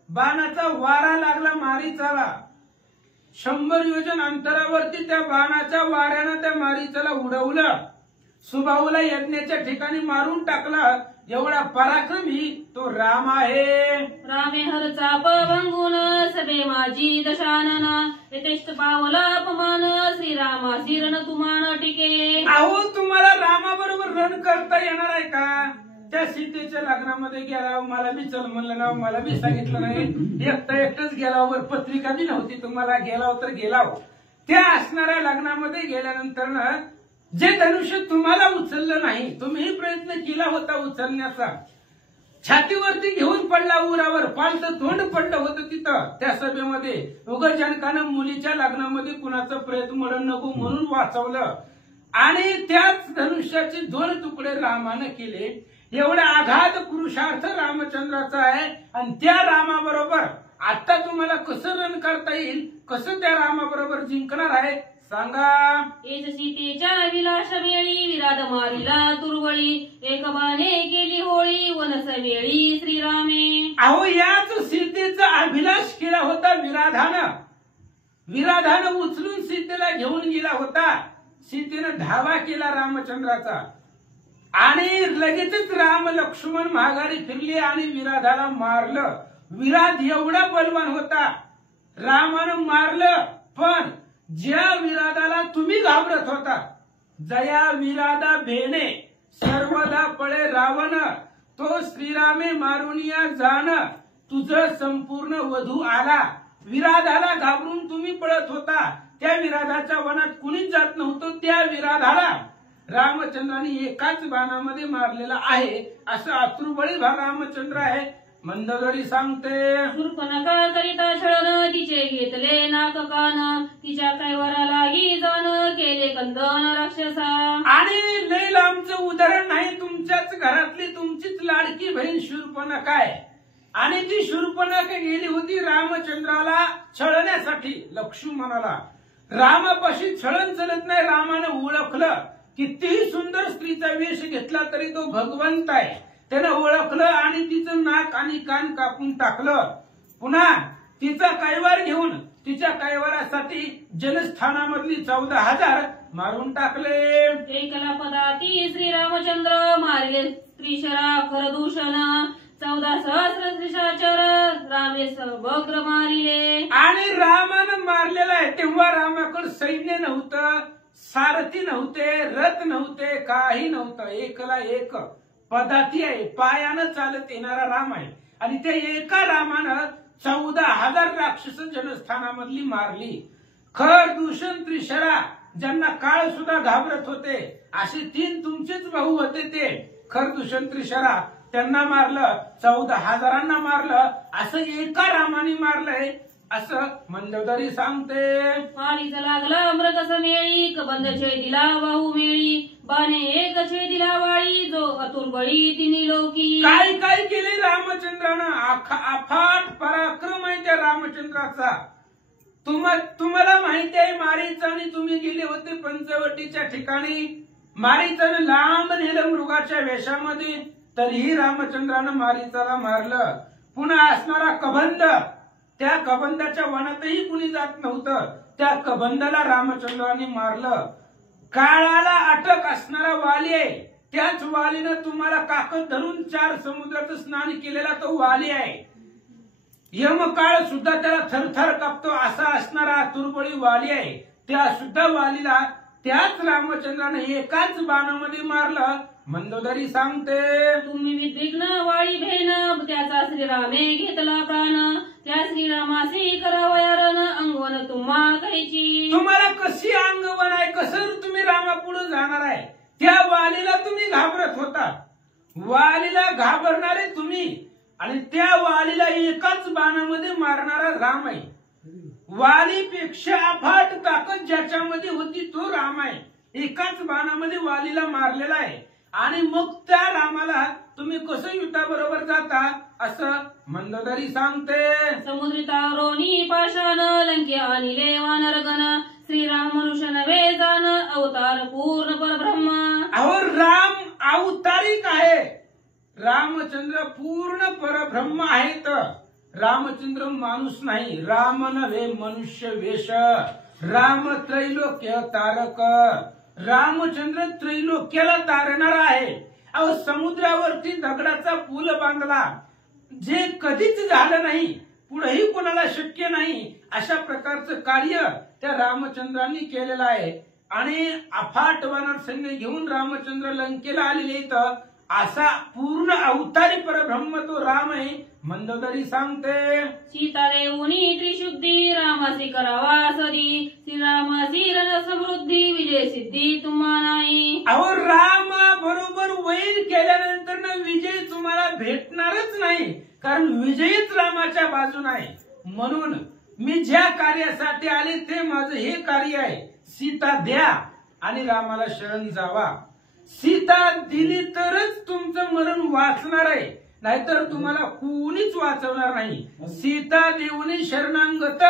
बाणाचा वारा लागला मारीचाला. 100 योजन अंतरावरती त्या बाणाच्या वाऱ्यानं त्या मारीचाला उडवलं. सुबाहूला यज्ञाच्या ठिकाणी मारून टाकला एवढा पराक्रमी तो राम आहे. रामे हर चाप भंगून सभे माझी दशानन यथेष्ट पावला अपमान श्रीरामा शिरण तुमान टिके. अहो तुम्हाला रामाबरोबर रण करता येणार आहे का? त्या सीतेच्या लग्नामध्ये गेला, मला बी चल म्हणलं ना, मला बी सांगितलं नाही, एकटंच गेल्यावर पत्रिका बी नव्हती तुम्हाला, गेलाव तर गेलाव. त्या असणाऱ्या लग्नामध्ये गेल्यानंतर ना जे धनुष्य तुम्हाला उचललं नाही, तुम्ही प्रयत्न केला होता उचलण्याचा, छातीवरती घेऊन पडला उरावर, पालतं तोंड पडलं होतं तिथं त्या सभेमध्ये. उगाच जनकानं मुलीच्या लग्नामध्ये कुणाचं प्रेत मरण नको म्हणून वाचवलं आणि त्याच धनुष्याचे 2 तुकडे रामानं केले. एवढा आघात पुरुषार्थ रामचंद्राचा आहे. आणि त्या रामाबरोबर आता तुम्हाला कसं रण करता येईल, कसं त्या रामाबरोबर जिंकणार आहे सांगा. एज सीतेच्या विलास वेळी विराध मारिला दुर्बळी एक बाणे केली होळी वनस वेळी श्रीरामे. अहो याच सीतेचा अभिलाष केला होता विराधानं उचलून सीतेला घेऊन गेला होता. सीतेनं धावा केला रामचंद्राचा आणि लगेचच राम लक्ष्मण माघारी फिरले आणि विराधाला मारलं. विराध एवढा बलवान होता, रामानं मारलं. पण ज्या विराधाला तुम्ही घाबरत होता, जया विराधा भेणे सर्वदा पळे रावण, तो श्रीरामे मारुनिया जाण तुझं संपूर्ण वधू आला. विराधाला घाबरून तुम्ही पळत होता, त्या विराधाच्या वनात कुणीच जात नव्हतं. त्या विराधाला रामचंद्राने एकाच बाणामध्ये मारलेला आहे. असं अतुर्बळी रामचंद्र आहे. मंदोदरी सांगते, शूर्पणखा करिता छळन तिचे घेतले नाक कान तिच्या कैवारा लागी जाण केले कंदन राक्षसा. आणि लय लांबचं उदाहरण नाही, तुमच्याच घरातली तुमचीच लाडकी बहीण शूर्पणखा आहे. आणि ती शूर्पणखा गेली होती रामचंद्राला छळण्यासाठी. लक्ष्मणाला रामापाशी छळण चलत नाही. रामानं ओळखलं, कितीही सुंदर स्त्रीचा वेश घेतला तरी तो भगवंत आहे. त्यानं ओळखलं आणि तिचं नाक आणि कान कापून टाकलं. पुन्हा तिचा कैवार घेऊन तिच्या कैवारासाठी जनस्थानामधली 14,000 मारून टाकले. एकला पदाती श्रीरामचंद्र मारिले स्त्रीशरा खरदूषण 14 सहस्र स्त्रीशाचर रामे सबग्र मारिले. आणि रामानं मारलेला आहे. तेव्हा रामाकडे सैन्य नव्हतं, सारथी नव्हते, रथ नव्हते, काही नव्हतं. एकला एक पदाती आहे, पायानं चालत येणारा राम आहे. आणि त्या एका रामानं 14,000 राक्षस जनस्थानामधली मारली. खर दूषण त्रिशरा, ज्यांना काळ सुद्धा घाबरत होते, असे 3 तुमचेच भाऊ होते. ते खर दूषण त्रिशरा त्यांना मारलं, 14,000 मारलं. असं एका रामाने मारलंय असं मंदोदरी सांगते. मारीचा लागला मृग समेळी कबंध छेदिला वाहू मेळी बाणे एक छेदिला वाळी जो अतुर्बळी तिन्ही लोकी. काय काय केले रामचंद्रानं, अफाट पराक्रम आहे त्या रामचंद्राचा. तुम्हाला माहिती आहे मारीचाने तुम्ही गेले होते पंचवटीच्या ठिकाणी. मारीचानं लांब नेलं मृगाच्या वेशामध्ये, तरीही रामचंद्रानं मारीचाला मारलं. पुन्हा असणारा कबंध, त्या कबंधाच्या वनातही कुणी जात नव्हतं, त्या कबंधाला रामचंद्राने मारलं. काळाला अटक असणारा वाली आहे, त्याच वालीनं तुम्हाला काकत धरून 4 समुद्राचं स्नान केलेला तो वाली आहे. यमकाळ सुद्धा त्याला थरथर कापतो असा असणारा अतुर्बळी वाली आहे. त्या सुद्धा वालीला त्याच रामचंद्राने एकाच बाणामध्ये मारलं. मंदोदरी सांगते, तुम्ही विद्विग्न वाळी भेन त्याचा श्रीरामे घेतला प्राण त्या श्रीरामासी करावया रण अंगवन तुम्हा कैची. तुम्हाला कशी अंगवन आहे, कसं तुम्ही रामापुढे जाणार आहे. त्या वालीला तुम्ही घाबरत होता, वालीला घाबरणारे तुम्ही, आणि त्या वालीला एकाच बाणामध्ये मारणारा राम आहे. वालीपेक्षा अफाट ताकद ज्याच्यामध्ये होती तो राम आहे. एकाच बाणामध्ये वालीला मारलेला आहे. आणि मग त्या रामाला तुम्ही कसं युद्धाबरोबर जाता असं मंदोदरी सांगते. समुद्री तारोनी पाषाण लंके आणिले वानरगण श्रीराम मनुष्य नवे जाण अवतार पूर्ण परब्रह्म. अहो राम अवतारिक आहे, रामचंद्र पूर्ण परब्रह्म आहेत. रामचंद्र माणूस नाही, राम नव्हे मनुष्य वेश. राम त्रैलोक्य तारक, रामचंद्र त्रैलोक्याला तारणार आहे. अहो समुद्रावरती दगडाचा पूल बांधला, जे कधीच झालं नाही, पुढेही कोणाला शक्य नाही अशा प्रकारचं कार्य त्या रामचंद्रांनी केलेलं आहे. आणि अफाट वानर सैन्य घेऊन रामचंद्र लंकेला आलेले इथं असा पूर्ण अवतारी परब्रह्म तो राम आहे. मंदोदरी सांगते सीता देऊनी त्रिशुद्धी रामासी करावा सदी श्रीरामासी रण समृद्धी विजय सिद्धी तुम्हा नाही. अहो रामा बरोबर वैर केल्यानंतर ना विजय तुम्हाला भेटणारच नाही, कारण विजयीच रामाच्या बाजून आहे. म्हणून मी ज्या कार्यासाठी आले ते माझं हे कार्य आहे. सीता द्या आणि रामाला शरण जावा. सीता दिली तरच तुमचं मरण वाचणार आहे, नाहीतर तुम्हाला कोणीच वाचवणार नाही. सीता देऊनी शरणांगत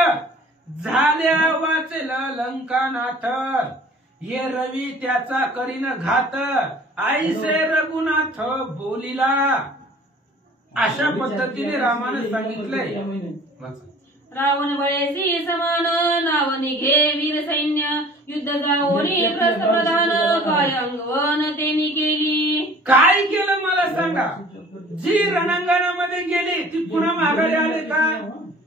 झाल्या वाचेल लंकानाथ, ये रवी त्याचा करीन घात, आईसे रघुनाथ बोलिला. अशा पद्धतीने रामाने सांगितलंय. रावण बळेसी समान नाव निघे वीर सैन्य युद्ध जाओनी प्रधान काय अंगवन त्यांनी केली. काय केलं मला सांगा. जी रणांगणामध्ये गेली ती पुन्हा माघारी आले का?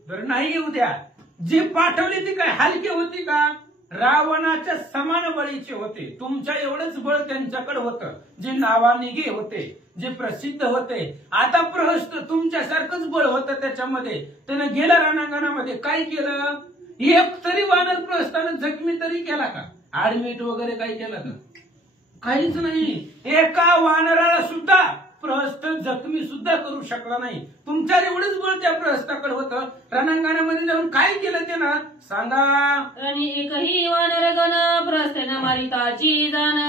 तर नाही येऊ द्या. जी पाठवली ती काय हलकी होती का? रावणाच्या समान बळीचे होते. तुमच्या एवढंच बळ त्यांच्याकडे होतं, जे नावानिगे होते, जे प्रसिद्ध होते. आता प्रहस्त तुमच्यासारखंच बळ होतं त्याच्यामध्ये. त्यानं गेलं रणांगणामध्ये, काय केलं? एक तरी वानर प्रहस्तानं जखमी तरी केला का? ऍडमिट वगैरे काही केलं का? काहीच नाही. एका वानराला सुद्धा प्रहस्त जखमी सुद्धा करू शकला नाही. तुमच्या एवढंच बळ त्या प्रहस्ताकडे होतं. रणांगणामध्ये जाऊन काय केलं ते ना सांगा. रणी एकही वानर गण प्रस्थेन मारिताची जाण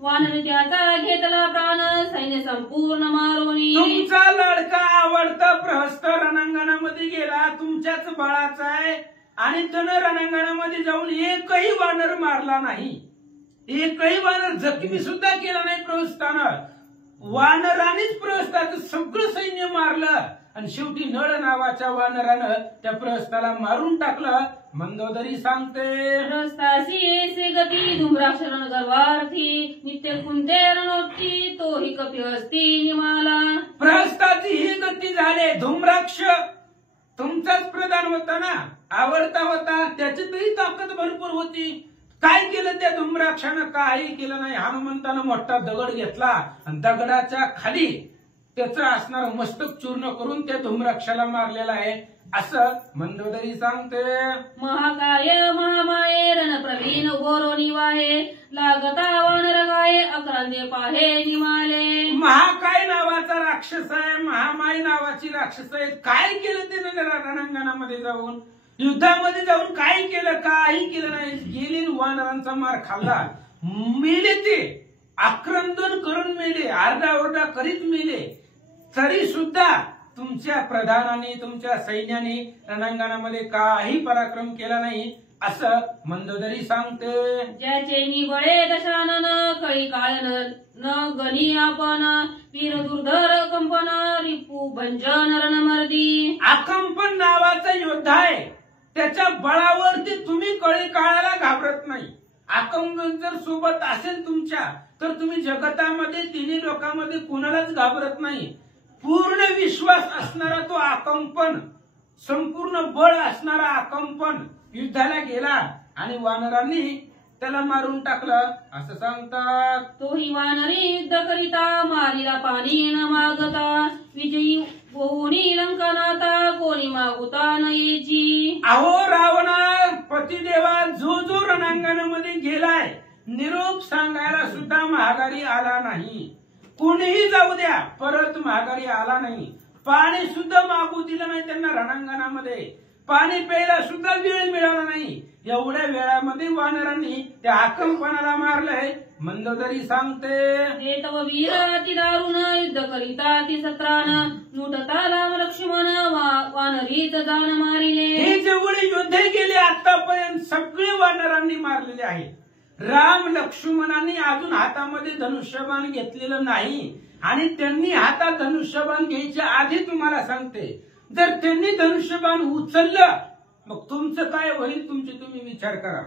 वानर त्याचा घेतला प्राण सैन्य संपूर्ण मारोनी. तुमचा लाडका आवडता प्रहस्त रणांगणामध्ये गेला, तुमच्याच बळाचा आहे, आणि त्यानं रणांगणामध्ये जाऊन एकही वानर मारला नाही, एकही वानर जखमी सुद्धा केला नाही प्रहस्तानं. वानरानेच प्रहस्ताचं सगळं सैन्य मारलं आणि शेवटी नळ नावाच्या वानरानं त्या प्रहस्ताला मारून टाकलं. मंदोदरी सांगते प्रस्थासी ऐसे गती धुम्राक्षरण गर्वार्थी नित्य कुंते रणोत्ती तोही कपी असती निमाला. प्रहस्ताची ही गती झाली. धुम्राक्ष तुमचाच प्रधान होता ना, आवडता होता, त्याची तरी ताकद भरपूर होती. काय केलं त्या धुम्राक्षानं? काही केलं नाही. हनुमंतानं मोठा दगड घेतला आणि दगडाच्या खाली त्याचं असणार मस्तक चूर्ण करून त्या धुम्राक्षाला मारलेला आहे, असं मंदोदरी सांगते. महाकाय महामाये रण प्रवीण गोरोनी वाहे लागता वानर गाये अक्रांदे पाहे निमाले. महाकाय नावाचा राक्षस आहे, महामाई नावाची राक्षस आहे. काय केलं ते रणांगणामध्ये जाऊन, युद्धामध्ये जाऊन काय केलं? काही केलं नाही. गेली वानरांचा मार खाल्ला, मेले ते, आक्रंदन करून मेले, आरडाओरडा करीत मेले. तरी सुद्धा तुमच्या प्रधानाने, तुमच्या सैन्याने रणांगणामध्ये काही पराक्रम केला नाही, असं मंदोदरी सांगते. ज्याचे निबळे दशानन कळी काळ न गणी आपण वीर दुर्धर कंपन रिपू भंजन रणमर्दी. आकंपन नावाचा योद्धा आहे, त्याच्या बळावरती तुम्ही कळी काळाला घाबरत नाही. आकंपन जर सोबत असेल तुमच्या, तर तुम्ही जगतामध्ये तिन्ही लोकांमध्ये कोणालाच घाबरत नाही. पूर्ण विश्वास असणारा तो आकंपन, संपूर्ण बळ असणारा आकंपन युद्धाला गेला आणि वानरांनी त्याला मारून टाकलं, असं सांगतात. तोही वानरी युद्ध करिता मारिला पाणी न मागता विजयी होऊनी लंकनाता कोणी मागुता न येची. अहो रावणा पतिदेवा जो जो रणांगणामध्ये गेलाय, निरोप सांगायला सुद्धा माघारी आला नाही. कोणीही जाऊ द्या, परत माघारी आला नाही. पाणी सुद्धा मागू दिलं नाही त्यांना. रणांगणामध्ये पाणी प्यायला सुद्धा वेळ मिळाला नाही. एवढ्या वेळामध्ये वानरांनी त्या आकंपनाला मारलंय. मंदोदरी सांगते हे तव वीर अति दारुण युद्ध करिता ती सत्रान नुटता राम लक्ष्मण वानरीच जाण मारिले. हे जेवढे योद्धे गेले आतापर्यंत सगळे वानरांनी मारलेले आहे. राम लक्ष्मणांनी अजून हातामध्ये धनुष्यबाण घेतलेलं नाही, आणि त्यांनी हातात धनुष्यबाण घ्यायच्या आधी तुम्हाला सांगते, जर त्यांनी धनुष्यबाण उचललं मग तुमचं काय होईल तुमचे तुम्ही विचार करा.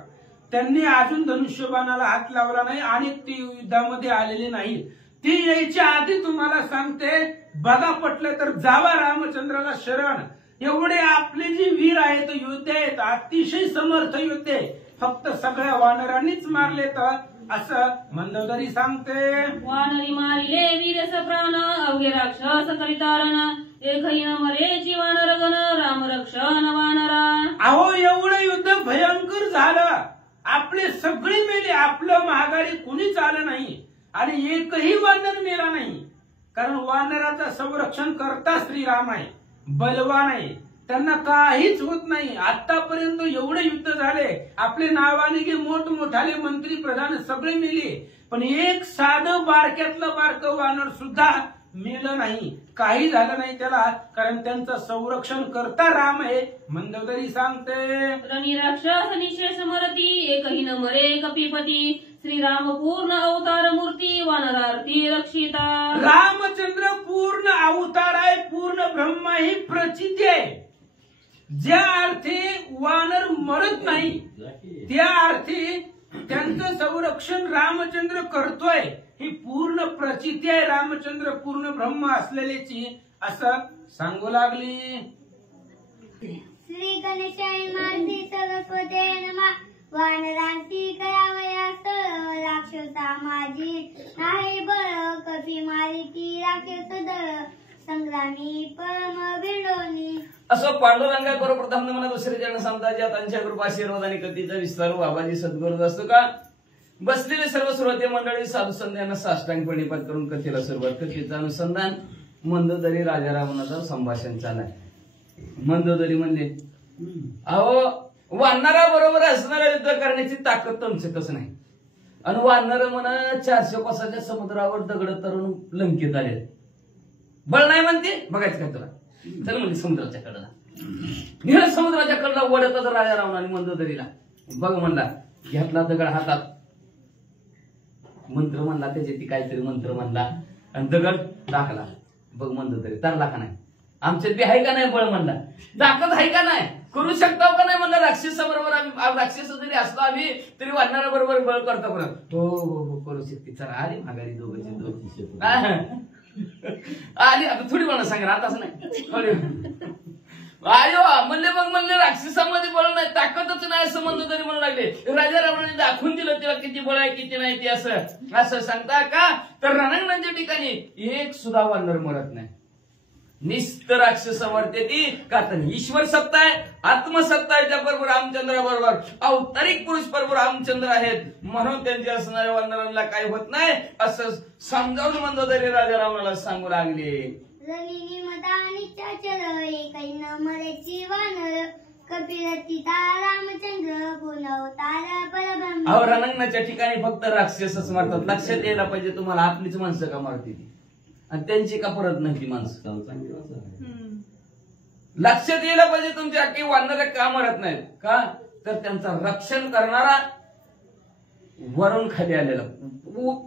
त्यांनी अजून धनुष्यबाणाला हात लावला नाही आणि ते युद्धामध्ये आलेले नाही. ती यायच्या आधी तुम्हाला सांगते, बघा पटलं तर जावा रामचंद्राला शरण. एवढे आपले जे वीर आहेत, योद्धे आहेत, अतिशय समर्थ योद्धे, फक्त सगळ्या वानरांनीच मारले तर असं मंदोदरी सांगते. वानरी मारिले वीरस प्राण अवघे राक्षस करितारण एकही न मरेची वानरगण राम रक्षण वानरा. अहो एवढं युद्ध भयंकर झालं, आपले सगळे मेले, आपलं महागारी कुणीच आलं नाही आणि एकही वानर मेला नाही. कारण वानराचं संरक्षण करता श्रीराम आहे, बलवान आहे, त्यांना काहीच होत नाही. आतापर्यंत एवढे युद्ध झाले, आपले नावाने गे मोठमोठाले मंत्री प्रधान सगळे मेले, पण एक साधं बारक्यातलं बारकं वानर सुद्धा मेलं नाही, काही झालं नाही त्याला, कारण त्यांचं संरक्षण करता राम आहे. मंदोदरी सांगते. रणी राक्षस निशेष मरती एकही न मरे कपिपती श्रीराम पूर्ण अवतार मूर्ती वानरार्थी रक्षिता. रामचंद्र पूर्ण अवतार आहे, पूर्ण ब्रह्म ही प्रचिती आहे. ज्या अर्थी वानर मरत नाही त्या अर्थी त्यांचं संरक्षण रामचंद्र करतोय, ही पूर्ण प्रचिती आहे. रामचंद्र पूर्ण ब्रह्म असलेल्याची असं सांगू लागली. श्री गणेशाय मारुती सरस्वते नमः. वानरांची करावयास राक्षसा माझी नाही बळ कपी मारिती राक्षस दळ संग्रामी परम विडोनी. असं पांडुरंगा करो प्रथम मला दुसरे जण समजायचे त्यांच्या कृपा आशीर्वाद आणि कथेचा विस्तार बाबाजी सद्गुरू असतो का. बसलेले सर्व श्रोते मंडळी साधू संध्यांना साष्टांग प्रणिपात करून कथेला सुरुवात. कथेचं अनुसंधान मंदोदरी राजा रावणाचं संभाषण चालय. मंदोदरी म्हणले, अहो वानरा बरोबर असणारा युद्ध करण्याची ताकद तुमचं कसं नाही. आणि वानर म्हणा 400 कोसाच्या समुद्रावर दगड तरुण लंकेत आले, बळ नाही म्हणते. बघायचं काय तुला, चल म्हणजे समुद्राच्या कडेला. निळ समुद्राच्या कडेला वडतच राजा रावणाने मंदोदरीला बघ म्हणला. घेतला दगड हातात, मंत्र म्हणला, त्याची ती काहीतरी मंत्र म्हणला आणि दगड टाकला. बघ मंदोदरी तरला का नाही, आमच्यात बी आहे का नाही बळ म्हणला, ताकद आहे का नाही, करू शकता का नाही म्हणलं. राक्षसाबरोबर राक्षस जरी असलो आम्ही तरी वानरा बरोबर बळ करतो पण. हो हो हो करू शकते. चला आली माघारी दोघांची दोघ आली. आता थोडी मला सांगा, आताच नाही थोडी आयो म्हणले. मग म्हणले राक्षसामध्ये बळ नाही, ताकदच नाही असं म्हणलं तरी म्हणू लागले. राजा रावणाने दाखवून दिलं तेव्हा किती बळ आहे किती नाही ते असं सांगता का. तर रणांगणाच्या ठिकाणी एक सुद्धा वानर मरत नाही. निस्त राक्षस मरते ती का तर ईश्वर सत्ता आहे, आत्मसत्ता आहे. त्या बरोबर रामचंद्र बरोबर अवतारिक पुरुष बरोबर रामचंद्र आहेत, म्हणून त्यांच्या असणाऱ्या वानरांना काही होत नाही असं समजावून मंदोदरी राजा रावणाला सांगू लागले. रणी मदानी चचर एकही न मरेची वानर कपिरतीता रामचंद्र पूर्ण अवतार परब्रह्म. अहो रणांगणाच्या ठिकाणी फक्त राक्षसच मारतात. लक्षात यायला पाहिजे तुम्हाला, आपलीच माणसं का मारते ती आणि त्यांची का परत नाही ती माणसं. लक्षात यायला पाहिजे तुमच्या की वानर का मरत नाहीत का, तर त्यांचं रक्षण करणारा वरून खाली आलेला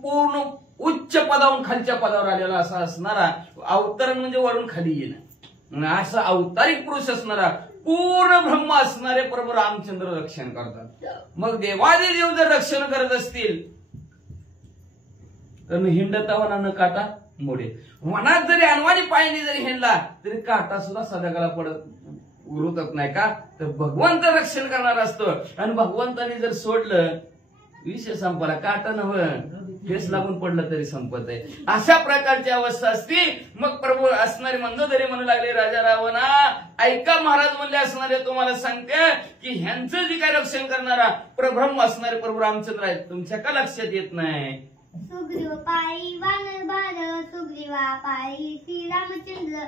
पूर्ण उच्च पदावरून खालच्या पदावर आलेला असा असणारा अवतरण म्हणजे वरून खाली येणं, असा अवतारिक पुरुष असणारा पूर्ण ब्रह्म असणारे प्रभू रामचंद्र रक्षण करतात. मग देवादे देव जर रक्षण करत असतील तर हिंडता वनानं काटा मोडे. वनात जरी अनवाणी पायनी जरी हिंडला तरी काटा सुद्धा सदाकाला पडत उरतच नाही का, तर भगवंत रक्षण करणार असतो. आणि भगवंताने जर सोडलं विषय संपला, काटा नव्हतं ठेस लागून पडलं तरी संपत आहे. अशा प्रकारची अवस्था असती. मग प्रभू असणारे मंदोदरी म्हणू लागले, राजा रावणा ऐका महाराज म्हणले असणारे तुम्हाला सांगते की ह्यांचं जे काय रक्षण करणारा प्रब्रह्म असणारे प्रभू रामचंद्र आहेत, तुमच्या का लक्षात येत नाही. सुग्रीव पाळी वानर बाळ सुग्रीवा पाळी श्रीरामचंद्र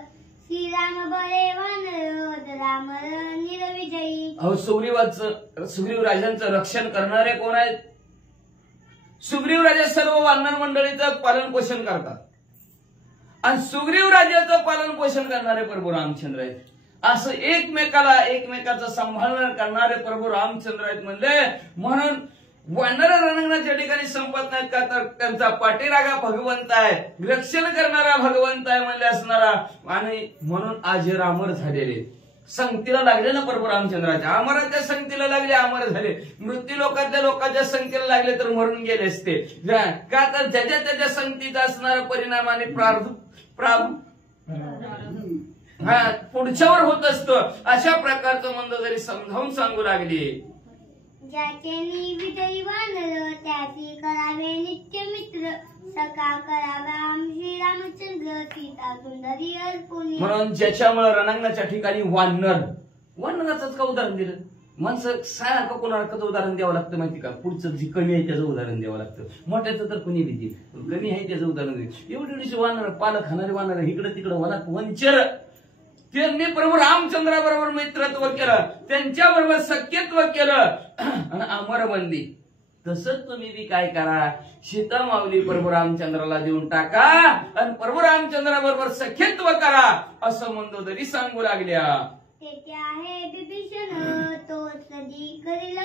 श्रीराम बळे वानर राम निरविजयी. अहो सुग्रीव राजांचं रक्षण करणारे कोण आहेत. सुग्रीव राजा सर्व वानर मंडळीचं पालन पोषण करतात आणि सुग्रीव राजाचं पालन पोषण करणारे प्रभू रामचंद्र आहेत. असं एकमेकाचं सांभाळण करणारे प्रभू रामचंद्र आहेत म्हणले. म्हणून वानर रणांगणाच्या ठिकाणी संपत नाहीत का, तर त्यांचा पाठीरागा भगवंत आहे, रक्षण करणारा भगवंत आहे म्हणले असणारा. आणि म्हणून आज रामर झालेले. संगतीला लागले ना प्रभू रामचंद्राच्या, अमराच्या संगतीला लागले अमर झाले, मृत्यू लोकांच्या संगतीला लागले तर मरून गेले असते. का तर ज्याच्या त्याच्या संगतीचा असणारा परिणाम आणि पुढच्यावर होत असतो. अशा प्रकारचं मंदोदरी समजावून सांगू लागली. ज्याचे विजयी वानर त्याची करावे नित्य मित्र, सखा करावा श्रीरामचंद्र सीता सुंदरी अर्पुनी. म्हणून ज्याच्यामुळे रणांगणाच्या ठिकाणी वानराचंच का उदाहरण दिलं. माणसं सारखं कोणाला उदाहरण द्यावं लागतं माहिती का. पुढचं जी कमी आहे त्याचं उदाहरण द्यावं लागतं. मोठ्याचं तर कुणी देईल, कमी आहे त्याचं उदाहरण देईल. एवढी वानर, पालक खाणारे वानर इकडे तिकडे वनात वंचर, त्यांनी प्रभू रामचंद्राबरोबर मित्रत्व केलं, त्यांच्याबरोबर सख्यत्व केलं आणि अमर बनली. तसंच तुम्ही बी काय करा, सीता माऊली प्रभू रामचंद्राला देऊन टाका आणि प्रभू रामचंद्राबरोबर सख्यत्व करा, असं मंदोदरी सांगू लागल्या. तेथे आहे बिभीषण तो सदी करील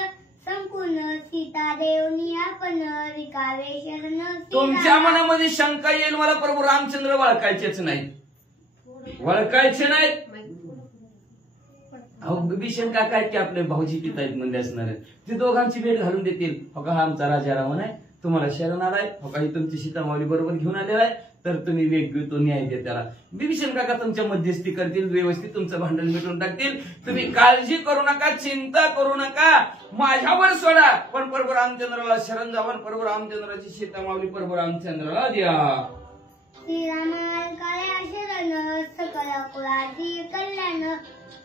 संपूर्ण, सीता देवनी आपण विकावे शरण. तुमच्या मनामध्ये शंका येईल, मला प्रभू रामचंद्र वळखायचेच नाही, वळखायचे नाहीत. अहो बिभीषण काका आहेत की आपले भाऊजी पिता आहेत म्हणजे असणार, ते दोघांची भेट घालून देतील. हो का, हा आमचा राजा रावण आहे, तुम्हाला शरण आलाय, हो का ही तुमची सीता माऊली बरोबर घेऊन आलेला आहे, तर तुम्ही वेग तो न्याय द्या त्याला. बिभीषण काका तुमच्या मध्यस्थी करतील, व्यवस्थित तुमचं भांडण मिटवून टाकतील. तुम्ही काळजी करू नका, चिंता करू नका, माझ्यावर सोडा, पण प्रभू रामचंद्राला शरण जावं, प्रभू रामचंद्राची सीता माऊली प्रभू रामचंद्राला द्या. श्रीरामाल काळ्या शरण सकल कुळाची कल्याण,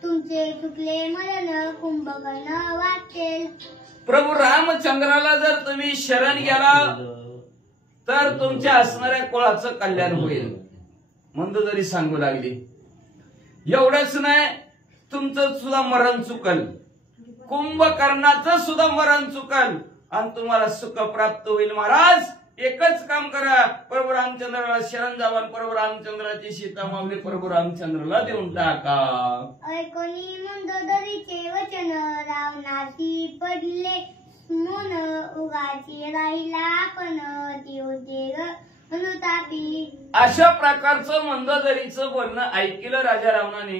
तुमचे चुकले मरण कुंभकर्ण वाचेल. प्रभू रामचंद्राला जर तुम्ही शरण गेला तर तुमच्या असणाऱ्या कुळाचं कल्याण होईल. मंदोदरी सांगू लागली. एवढंच नाही, तुमचं सुद्धा मरण चुकल, कुंभकर्णाचं सुद्धा मरण चुकल आणि तुम्हाला सुख प्राप्त होईल. महाराज एकच काम करा, प्रभू रामचंद्राला शरण जावा, प्रभू रामचंद्राची सीता माऊली प्रभू रामचंद्राला देऊन टाका. ऐकोनी मंदोदरीचे वचन रावणाची पडले मोन, उगाची राहिला पण ती उद्योग अनुतापी. अशा प्रकारचं मंदोदरीचं बोलणं ऐकलं राजा रावणाने,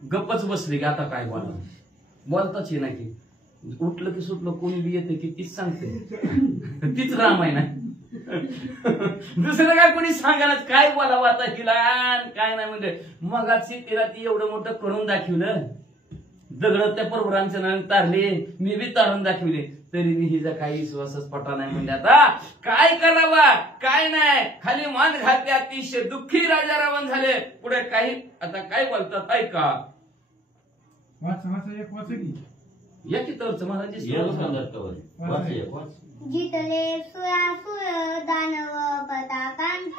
गप्पच बसले की आता काय बोलताच ये नाही. उठलं की सुटलं कोणी बी येते की तीच सांगते, तीच रामायण आहे. दुसरं काय कोणी सांगायला, काय बोलावं आता हिला काय नाही. म्हणजे मग तिला ती एवढं मोठं करून दाखवलं, दगड त्या प्रभू रामचंद्राने तारले, मी बी तारून दाखवले, तरी मी हिचा काही विश्वासच पटा नाही. म्हणजे आता काय करावा काय नाही, खाली मान घालते, अतिशय दुःखी राजा रावण झाले. पुढे काही आता काय बोलतात ऐका. या की तर जितले सुरासुर दानव पताकांत,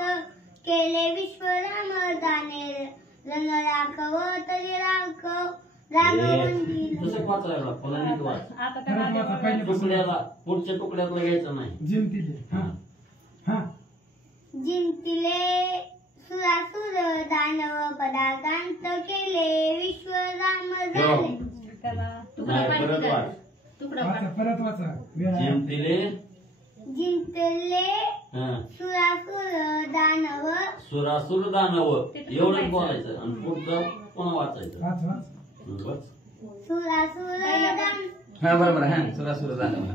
केले विश्वराम दाने रण राखव तरी राखव. पुढच्या तुकड्यातला घ्यायचं नाही. जिंतिले सुरासुर दानव पदाकांत, केले विश्वराम दाने. जिंकले सुरासुर दानव एवढंच बोलायचं आणि पुढचं पुन्हा वाचायचं. सुरासुर बरोबर आहे. सुरासुर दानव,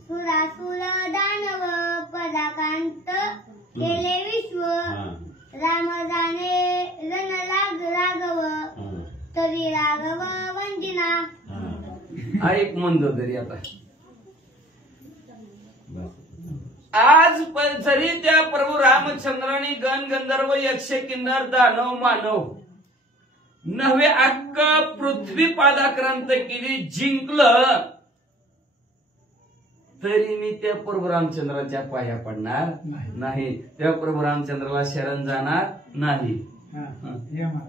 सुरासुर दानव पदाकांत, केले विश्व राम जाणे रण राघव तरी राघव वंदना. ऐक मंदोदरी, आता आज पण जरी त्या प्रभू रामचंद्राने गण गंधर्व यक्ष किन्नर दानव मानव नव्हे अक्क पृथ्वी पादाक्रांत केली, जिंकलं, तरी मी त्या प्रभू रामचंद्राच्या पाया पडणार नाही, त्या प्रभू रामचंद्राला शरण जाणार नाही.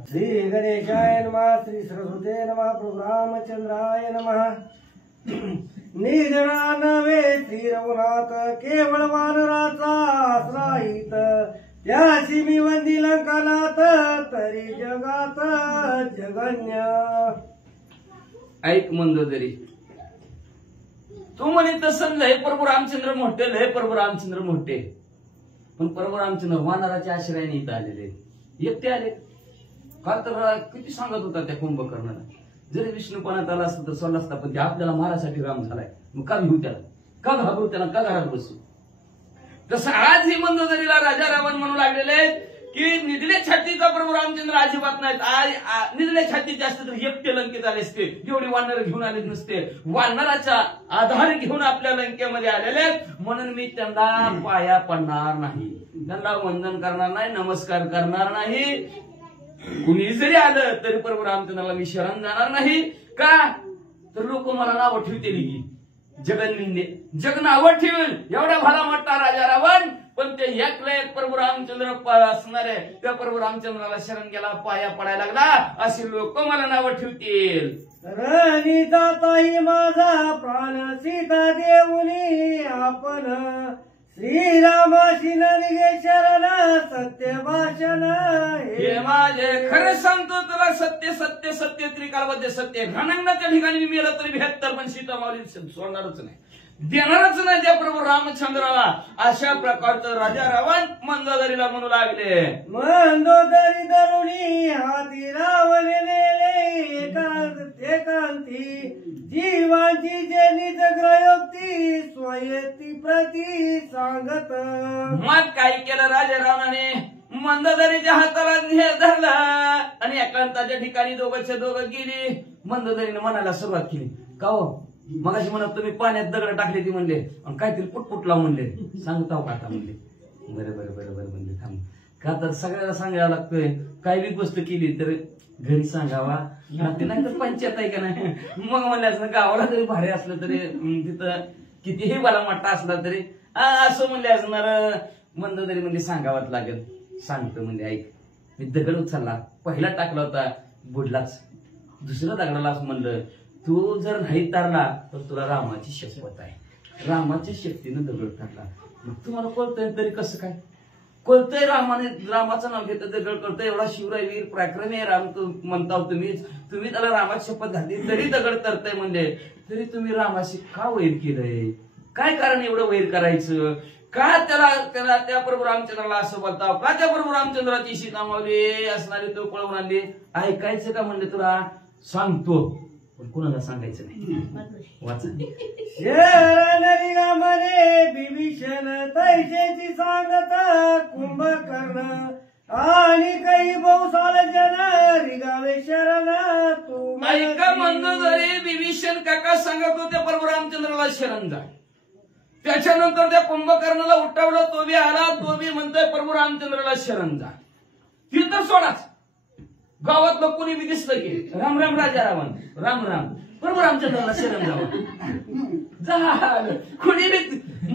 श्री गणेशाय नमः, श्री सरस्वते नमः, प्रभु रामचंद्राय नमः. निजना नव्हे श्री रघुनाथ, केवळ वानराचा आश्रायित, त्याशी मी वंदी लंकानाथ, तरी जगात जगन्य. ऐक मंदोदरी, तू म्हणे तसं लय प्रभू रामचंद्र मोठे, लय प्रभू रामचंद्र मोठे, पण प्रभू रामचंद्र वानराच्या आश्रयाने इथं आलेले, एकटे आले. का तर किती सांगत होता त्या कुंभकर्णाला, जरी विष्णुपणात आला असता तर सोडला असता, पण ते आपल्याला मारासाठी राम झालाय, मग का घेऊ त्याला, का घाबरू त्याला, का घरात बसू. तसं आज ही मंदोदरीला राजा रावण म्हणू लागलेले की निधले छातीचा प्रभू रामचंद्र अजिबात नाहीत. आज निधले छातीचे असते तर एकटे लंकेत आले असते, एवढी वानर घेऊन आले नसते. वानराचा आधार घेऊन आपल्या लंकेमध्ये आलेले, म्हणून मी त्यांना पाया पडणार नाही, त्यांना वंदन करणार नाही, नमस्कार करणार नाही. कुणी जरी आलं तरी प्रभू रामचंद्राला मी शरण जाणार नाही. का तर लोक मला नावं ठेवतील की जगन्निंदे, जग नावं ठेवेल एवढा भला मोठा राजा रावण, पण ते एकला एक प्रभू रामचंद्र असणारे त्या प्रभू रामचंद्राला शरण गेला, पाया पडायला लागला, असे लोक मला नावं ठेवतील. रणी जाताही माझा प्राण सीता देऊनी आपण, श्रीरामाशी निघे शरण सत्य भाषण. हे माझे खरं सांगतो तुला, सत्य सत्य सत्य त्रिकालमध्ये सत्य. घाणंगणाच्या ठिकाणी मी मेलं तरी 72 पण सीता माऊली सोडणारच नाही, देणारच नाही त्या प्रभू रामचंद्राला. अशा प्रकारचं राजा रावण मंदोदरीला म्हणू लागले. मंदोदरी धरुणी हाती रावण नेले एकांती, जीवांची जे निज ग्रयोक्ती स्वयती प्रती सांगत. मग काय केलं राजा रावणाने, मंदोदरीच्या हाताला धरला आणि एकांताच्या ठिकाणी दोघंच्या दोघं गेली. मंदोदरीने म्हणायला सुरुवात केली, का हो मगाशी म्हणत तुम्ही पाण्यात दगड टाकले ती म्हणले, आणि काहीतरी पुटपुट लावून म्हणले, सांगताव का आता म्हणले. बरं बरं बरं बरं म्हणले, थांब. का तर सगळ्याला सांगायला लागतोय, काही बी गोष्ट केली तर घरी सांगावा, ते नाही तर पंचायत आहे का नाही. मग म्हणले असं गावाला तरी भारी असलं तरी, तिथं कितीही बाला मोठा असला तरी असं म्हणले असणार. मंदोदरी म्हणजे सांगावाच लागेल. सांगतो म्हणजे ऐक, मी दगड उचलला, पहिला टाकला होता बुडलाच, दुसऱ्या दगडाला असं म्हणलं, तू जर नाही तारला तर तुला रामाची शपथ आहे, रामाच्या शक्तीनं दगड टाकला. मग तुम्हाला कळतंय तरी कसं काय कळतंय, रामाचं नाव घेतं दगड कळतंय. एवढा शिवराय वीर पराक्रमी आहे राम म्हणता तुम्ही त्याला रामाची शपथ घातली तरी दगड तरतय म्हणजे, तरी तुम्ही रामाशी का वैर केलंय, काय कारण एवढं वैर करायचं, का त्याला त्या प्रभू रामचंद्राला असं बोलताव, का त्या प्रभू रामचंद्राची सीता मावली असणारी तो पळवून आणली. ऐकायचं का म्हणले तुला सांगतो, पण कुणाला सांगायचं नाही. वाचा. शरणरिगामने बिभीषण तैसेची सांगत कुंभकर्ण, आणि काही बहुसाल जन रिगावे शरण तू. ऐका मंदोदरी, विभीषण काका सांगत होते प्रभू रामचंद्राला शरण जा. त्याच्यानंतर त्या कुंभकर्णाला उठवलं, तो बी आला, तो बी म्हणतोय प्रभू रामचंद्राला शरण जा. ती तर सोडाच, गावातलं कोणी बी दिसलं की राम राम राजा रावण, राम राम प्रभू रामचंद्राला शरण जावं. कोणी बी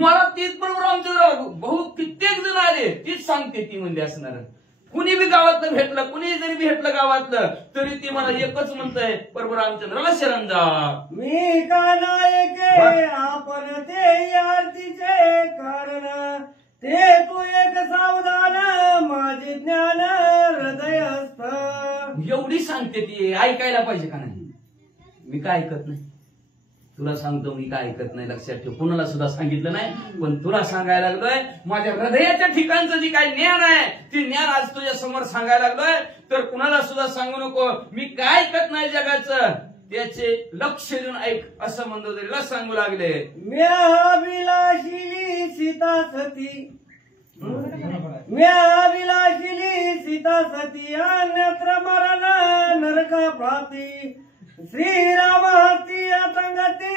मला तीच प्रभू रामचंद्र बहु कित्येक जण आले, तीच सांगते ती म्हणजे असणार. कुणी बी गावातलं भेटलं, कुणी जरी भेटलं गावातलं तरी ती मला एकच म्हणतंय, प्रभू रामचंद्राला शरण जा. मी का नायके आपण ते आरतीचे कारण, ते तू एक सावधान माझे ज्ञान हृदयस्थ. एवढी सांगते ती, ऐकायला पाहिजे का नाही. मी काय ऐकत नाही, तुला सांगतो मी काय ऐकत नाही, लक्षात ठेव. कुणाला सुद्धा सांगितलं नाही, पण तुला सांगायला लागलोय. माझ्या हृदयाच्या ठिकाणचं जे काही ज्ञान आहे ते ज्ञान आज तुझ्या समोर सांगायला लागलोय. तर कुणाला सुद्धा सांगू नको, मी काय ऐकत नाही जगाचं, त्याचे लक्ष देऊन ऐक, असं मंदोदरीला सांगू लागले. म्याविलाशिली सीता सती, म्याविलाशिली सीता सती, अन्यत्र मरण नरका प्राप्ती, श्रीराम हती संगती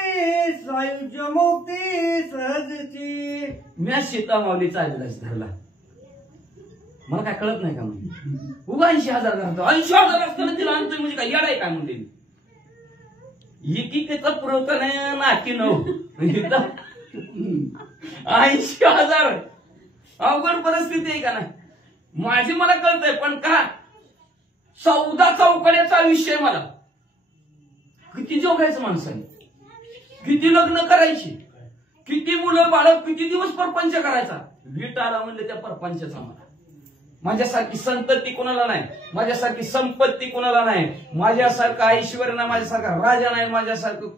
सायुज्य मुक्ती सहजची. म्या सीता माऊलीचा अभिलाष धरला, मला काय कळत नाही का म्हणजे. उगा 80,000 घालतो, 80,000 असताना तिला आणतोय म्हणजे काय येडाय काय म्हणते. एकीचा पुरवठा नाही नाकी 9, 80,000 अवघड परिस्थिती आहे का नाही. माझी मला कळतंय, पण का 14 चौकड्याचा विषय, मला किती जोगायचं माणसाने, किती लग्न करायची, किती मुलं बाळक, किती दिवस परपंच करायचा. वीट आला म्हणले त्या परपंचाचा मला. माझ्यासारखी संतती कोणाला नाही, माझ्यासारखी संपत्ती कोणाला नाही, माझ्यासारखा ऐश्वर्य नाही, माझ्यासारखा राजा नाही, माझ्यासारखं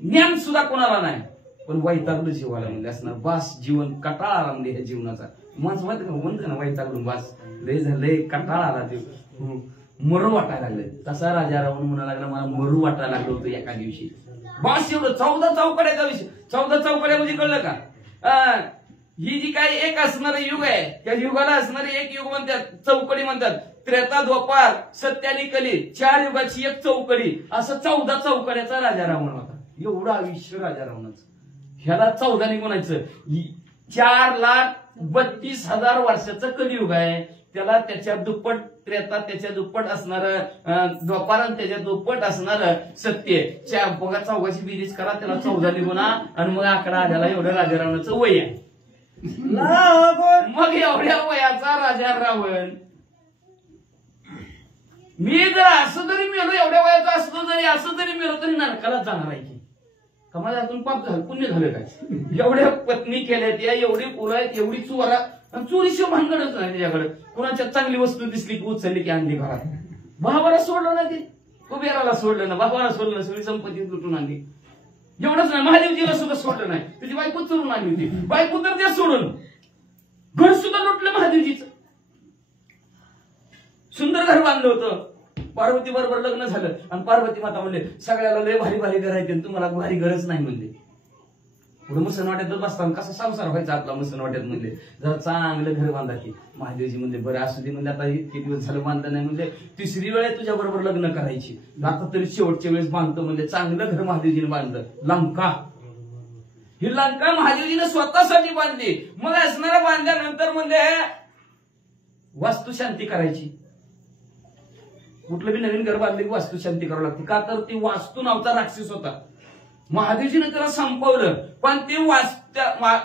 ज्ञान सुद्धा कोणाला नाही. पण वैतागलं जीवाला म्हणजे असणार, बास जीवन कटाळा आला म्हणजे ह्या जीवनाचा. माणसं म्हणते ना वैतागलं बास, लय झालंय, कटाळा आला ते. मरू वाटायला लागले. तसा राजा रावण म्हणा लागला मला मरू वाटायला लागलं होतं एका दिवशी. बस एवढं 14 चौकड्याचा विषय. 14 चौकड्या म्हणजे कळलं का? ही जी काही एक असणारं युग आहे त्या युगाला असणारे एक युग म्हणतात, चौकडी म्हणतात. त्रेता द्वापार सत्य आणि कली 4 युगाची एक चौकडी, असं 14 चौकड्याचा राजा रावण होता. एवढं आयुष्य राजा रावणाचं. ह्याला 14 म्हणायचं. 4,32,000 वर्षाचं कलियुग आहे. त्याला त्याच्या दुप्पट त्रेता, त्याच्या दुप्पट असणार द्वापार, त्याच्या दुप्पट असणार सत्य. बघा 14ची बेरीज करा, त्याला 14 गुणा आणि मग आकडा आलेला एवढं राजा रावणाचं वय आहे. मग एवढ्या वयाचा राजा रावण मी जर असं जरी मिळलो, एवढ्या वयाचा असतो जरी असं जरी मिळलो तरी नरकाला जाणार आहे की कमाल. यातून पाप झालं पुण्य झालं काय? एवढ्या पत्नी केल्यात, या एवढी पोरं आहेत, एवढी चोरा, चोरीशिवाय भानगडच नाही त्याच्याकडे. कुणाच्या चांगली वस्तू दिसली की उचलली की आणली घरात. भावाला सोडलं ना, ते कुबेराला सोडलं ना, भावाला सोडलं ना, सगळी संपत्ती लुटून आणली. एवढंच नाही, महादेवजीला सुद्धा सोडलं नाही. त्याची बायको चोरून आणली होती. बायको तर त्या सोडून घर सुद्धा लुटलं महादेवजीचं. सुंदर घर बांधलं होतं. पार्वती बरोबर लग्न झालं आणि पार्वती माता म्हणले सगळ्याला लय भारी भारी घर आहे, तुम्हाला भारी गरज नाही म्हणले. पुढे मुसनवाट्यातच बसताना कसा संसार व्हायचा आपला मुसनवाट्यात म्हणले जरा चांगलं घर बांधा की. महादेवजी म्हणले बरं असू दे म्हणले, आता इतके दिवस झालं बांधलं नाही म्हणले, 3री वेळ तुझ्या बरोबर लग्न करायची, आता तरी शेवटच्या वेळेस बांधतो म्हणले. चांगलं घर महादेवजीने बांधलं. लंका, ही लंका महादेवजीने स्वतःसाठी बांधली. मग असणारा बांधल्यानंतर म्हणले वास्तुशांती करायची. कुठलं बी नवीन घर बांधले की वास्तुशांती करावं लागते. का तर ती वास्तू नावचा राक्षस होता. महादेवजीने त्याला संपवलं, पण ते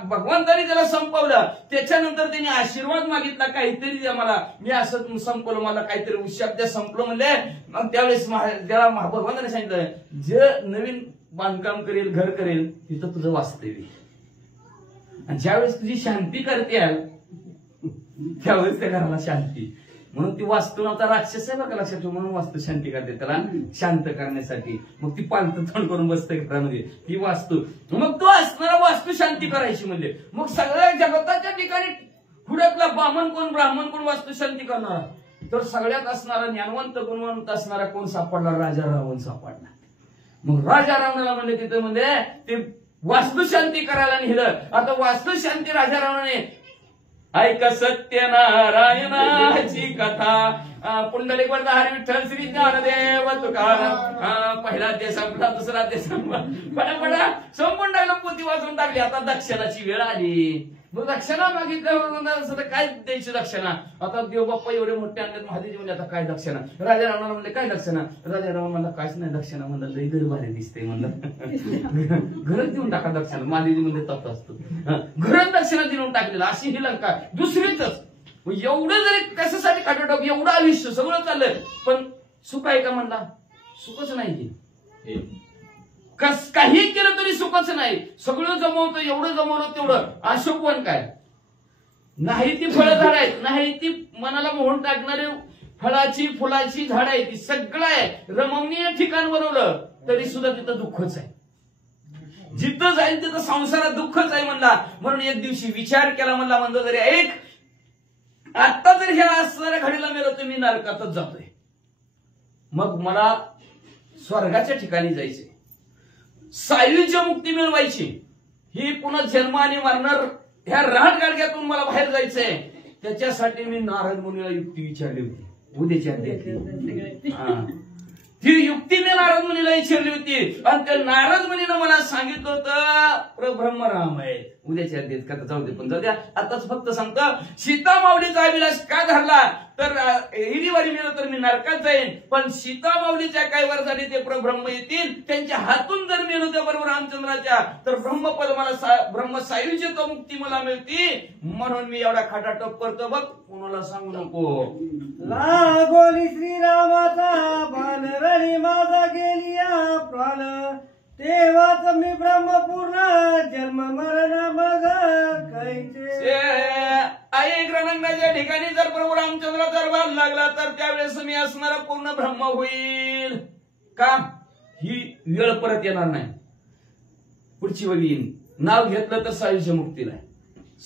भगवंताने त्याला संपवलं. त्याच्यानंतर त्यांनी आशीर्वाद मागितला, काहीतरी मला, मी असं संपवलं, मला काहीतरी उशाब्द संपलं म्हणले. मग त्यावेळेस त्याला भगवंताने सांगितलं जे नवीन बांधकाम करेल, घर करेल, तिथं तुझं वास्तव्य. आणि ज्यावेळेस तुझी शांती करते त्यावेळेस त्या घराला शांती. म्हणून ती वास्तू नव्हता राक्षस आहे बघा, लक्षात ठेव. म्हणून वास्तू शांती करते त्याला शांत करण्यासाठी. मग ती पालत तोंड करून बसते घरामध्ये ती वास्तू. मग तो असणारा वास्तू शांती करायची म्हणजे मग सगळ्या जगताच्या ठिकाणी हुडकला बामण कोण, ब्राह्मण कोण, वास्तू शांती करणारा. तर सगळ्यात असणारा ज्ञानवंत गुणवंत असणारा कोण सापडला? राजा रावण सापडला. मग राजा रावणाला म्हणले तिथं म्हणजे ते वास्तुशांती करायला नेलं. आता वास्तुशांती राजा रावणाने ऐक सत्यनारायणाची कथा, पुंडलिक वरदा हरी विठ्ठल श्री ज्ञानदेव तुकाराम. पहिला अध्याय संपला, दुसरा अध्याय संपला, पटापटा संपून टाकलं, पोथी वाचून टाकली. आता दक्षिणाची वेळ आली. मग दक्षिणा मागितल्यावर काय द्यायची दक्षिणा? आता देवबाप्पा एवढे मोठे आणले महादेवजी म्हणजे आता काय दक्षिणा? राजा रावणाला म्हणले काय दक्षिणा? राजा रावण म्हणला काहीच नाही दक्षिणा. म्हणलं लई घर भारी दिसते म्हणलं, घरच देऊन टाका दक्षिणा. महादेवजी म्हणजे तप असतो, घरच दक्षिणा देऊन टाकलेला. अशी ही लंका दुसरीच. एवढं जरी कशासाठी काटोटाक, एवढं आयुष्य सगळं चाललंय, पण सुख आहे का म्हणला? सुखच नाही. काही केलं तरी सुखच नाही. सगळं जमवतं, एवढं जमवलं तेवढं अशोक पण काय नाही. ती फळं झाड आहेत, नाही ती मनाला मोहन टाकणारी फळाची फुलाची झाड आहे, ती सगळं आहे. रमणीय ठिकाण बनवलं तरी सुद्धा तिथं दुःखच आहे. जिथं जाईल तिथं संसारात दुःखच आहे म्हणला. म्हणून एक दिवशी विचार केला म्हणला, म्हणलं जरी एक आता जर ह्या असणाऱ्या घडीला मेलो तर मी नरकातच जातोय. मग मला स्वर्गाच्या ठिकाणी जायचे, सायुज्य मुक्ती मिळवायची. ही पुन्हा जन्म आणि मरणार ह्या राहट गाडग्यातून मला बाहेर जायचंय. त्याच्यासाठी मी नारद मुनीला युक्ती विचारली होती. उद्याच्या ती युक्ती मी नारद मुनीला विचारली होती. आणि त्या नारद मुनीनं मला सांगितलं होतं प्रब्रह्मराम आहे. उद्याच्या अध्यायात कथा जाऊ दे, पण जाऊ द्या. आताच फक्त सांगतो, सीता माऊलीचा अभिलाष का धरला तर हिरीवारी मिळलं तर मी नरकात जाईन, पण सीता माऊलीच्या काही वर्षांनी ते प्रब्रह्म येतील, त्यांच्या हातून जर मिळलं त्या बरोबर रामचंद्राच्या तर ब्रह्मपद मला ब्रह्म सायुज्य तो मुक्ती मला मिळती. म्हणून मी एवढा खटाटप करतो बघ, कोणाला सांगू नको. लागोली श्रीरामाचा बाण रणी माझा गेलिया प्राण, तेव्हाच मी ब्रह्मपूर्ण जन्म मरण मग कैचे. एक रणंगाच्या ठिकाणी जर प्रभू रामचंद्राचा दरबार लागला तर त्यावेळेस मी असणारा पूर्ण ब्रह्म होईल. का? ही वेळ परत येणार नाही. पुढची वेळ येईल. नाव घेतलं तर सायुज्य मुक्तीला आहे.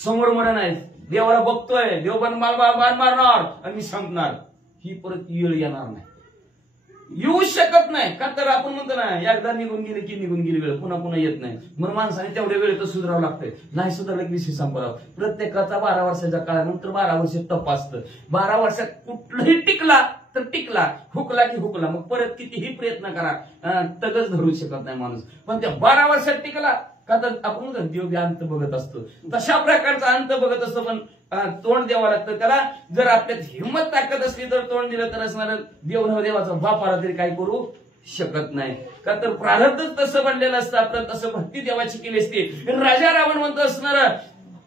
समोर मरण आहे. देवाला बघतोय, देव बाण मारणार आणि मी संपणार. ही परत वेळ येणार नाही, येऊ शकत नाही. का तर आपण म्हणतो ना, एकदा निघून गेले की निघून गेली वेळ, पुन्हा पुन्हा येत नाही. म्हणून माणसाने तेवढ्या वेळेत सुधारावं लागतंय. नाही सुधारलं की विषय संपरावं. प्रत्येकाचा 12 वर्षाच्या काळानंतर 12 वर्ष तप असतं. 12 वर्षात कुठलंही टिकला तर टिकला, हुकला की हुकला. मग परत कितीही प्रयत्न करा, तगच धरू शकत नाही माणूस. पण त्या 12 वर्षात टिकला का तर आपण म्हणतो देव बी अंत बघत असतो, तशा प्रकारचा अंत बघत असतो. पण तोंड द्यावं लागतं त्याला. जर आपल्यात हिंमत ताकद असली तर तोंड दिलं तर असणार देव न देवाचा बाप आला तरी काही करू शकत नाही. का तर प्रारब्धच तसं बनलेलं असतं. आपलं तसं भक्ती देवाची केली असते. राजा रावण म्हणतो असणार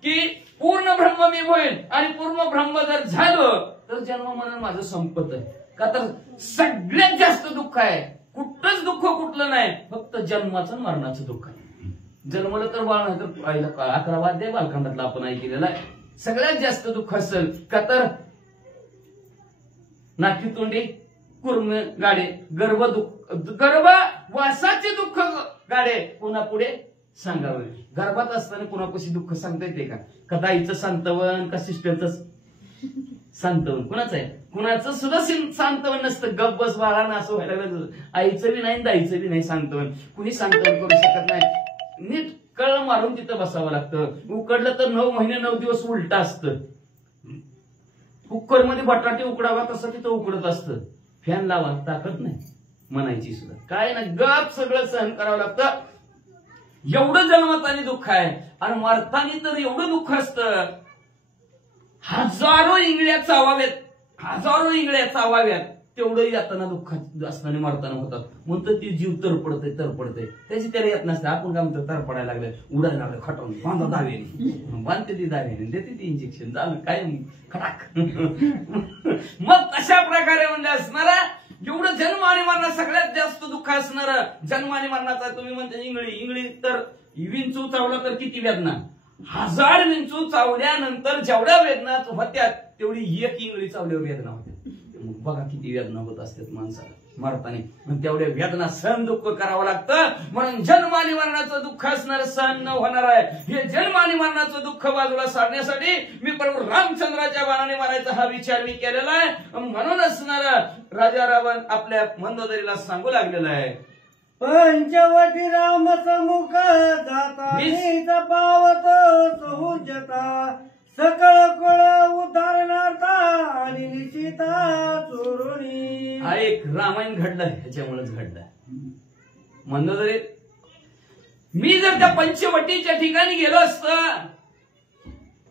की पूर्ण ब्रह्म मी होईल, आणि पूर्ण ब्रह्म जर झालं तर जन्म मरण माझं संपत आहे. का तर सगळ्यात जास्त दुःख आहे, कुठलंच दुःख कुठलं नाही, फक्त जन्माचं मरणाचं दुःख आहे. जन्मलं तर बाळ नाही तर 11 वाद्य बालखंडातला आपण ऐकलेला आहे. सगळ्यात जास्त दुःख असेल का तर नाकी तोंडी कुर्म गाडे, गर्भवासाचे दुःख गाडे पुन्हा पुढे सांगावे. गर्भात असताना कुणापाशी दुःख सांगता येते का? का दाईचं सांत्वन, का सिस्टरचं सांत्वन? कुणाचं आहे? कुणाचं सुद्धा सांत्वन नसतं. गप बस बाळानं असं व्हायला लागलं. आईचं बी नाही, दाईचं बी नाही सांत्वन. कुणी सांत्वन करू शकत नाही. नीट कळ मारून तिथं बसावं लागतं. उकडलं तर 9 महिने 9 दिवस उलट असतं. कुकर मध्ये बटाटे उकडावा तसं तिथं उकडत असतं. फॅन लावा ताकद नाही म्हणायची सुद्धा, काय ना, गप सगळं सहन करावं लागतं. एवढं जन्मतानी दुःख आहे. आणि मरतानी तर एवढं दुःख असतं, हजारो इंगळ्या चावाव्यात, हजारो इंगळ्या चावाव्यात, तेवढं यातना दुःखात असताना मरताना होतात. म्हणतं ती जीव तरपडते त्याची त्याला येत नसते. आपण काय म्हणतो, तरपडायला लागलं, उडायला लागलं, खटवून बांधा दावेने, बांधते ती दावेने, देते ती इंजेक्शन, झालं काय खटाक. मग तशा प्रकारे म्हणजे असणारा एवढं जन्म आणि मरणा सगळ्यात जास्त दुःख असणार जन्म आणि मरणाचा. तुम्ही म्हणता इंगळी तर विंचू चावला तर किती वेदना, 1000 विंचू चावल्यानंतर जेवढ्या वेदना होत्या तेवढी एक इंगळी चावल्यावर वेदना होत्या. बघा किती वेदना होत असतात माणसाला मरताना. तेवढ्या वेदना सहन दुःख करावं लागतं. म्हणून जन्म आणि मरणाचं दुःख असणार सहन न होणार आहे. हे जन्म आणि मरणाचं दुःख बाजूला सारण्यासाठी मी प्रभू रामचंद्राच्या बाणाने मारायचा हा विचार मी केलेला आहे. म्हणून असणार राजा रावण आपल्या मंदोदरीला सांगू लागलेला आहे, पंचवटी राम समुख जाता पावत सहजता, सकळ कळ उदाहरणार्था आणि निशिता चोरुणी. हा एक रामायण घडलं, ह्याच्यामुळेच घडलं. मंदोदरी मी जर त्या पंचवटीच्या ठिकाणी गेलो असतं,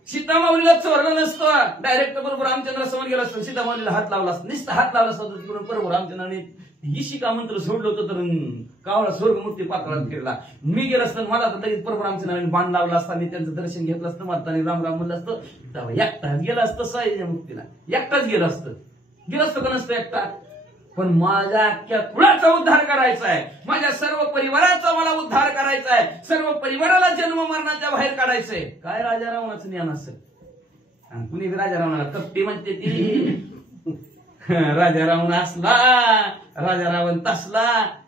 सीतामाऊलीला चोरलं नसतं, डायरेक्ट बरोबर रामचंद्रासमोर गेलो असतो, सीतामाऊलीला हात लावला असतो, नुसता हात लावला असतो, बरोबर रामचंद्राने ईशिका मंत्र सोडलं होतं तर कावळा स्वर्गमूर्ती पात्रात फिरला. मी गेलो असतं, मला तर लगेच प्रभू रामचंद्राने बाण लावला असता, मी त्यांचं दर्शन घेतलं असतं, मारताना राम राम म्हणलं असतं, एकटाच गेलं असतं साईच्या मुक्तीला, एकटाच गेलं असतं का नसतं एकटा. पण माझ्या अख्ख्या कुळाचा उद्धार करायचा आहे, माझ्या सर्व परिवाराचा मला उद्धार करायचा आहे, सर्व परिवाराला जन्म मरणाच्या बाहेर काढायचंय. काय राजा रावणाचं ज्ञान असेल? कुणी राजा रावणाला कपटी म्हणते ती. राजा रावण असला, राजा रावण तसला,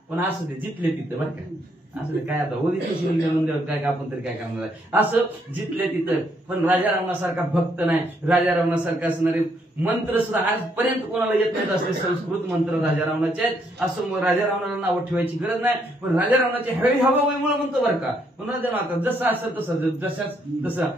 पण असू दे, जितले तिथं बरं का. असं काय आता होती काय आपण तरी काय करणार आहे, असं जितले तिथं. पण राजा रावणासारखा भक्त नाही, राजा रावणासारखा असणारे मंत्र सुद्धा आजपर्यंत कोणाला येत नाहीत असले संस्कृत मंत्र राजा रावणाचे आहेत. असं मग राजा रावणाला नाव ठेवायची गरज नाही. पण राजा रावणाचे हवी हवामुळे म्हणतो बरं का. पण राजा रावण जसं असेल तसं, जशाच तसं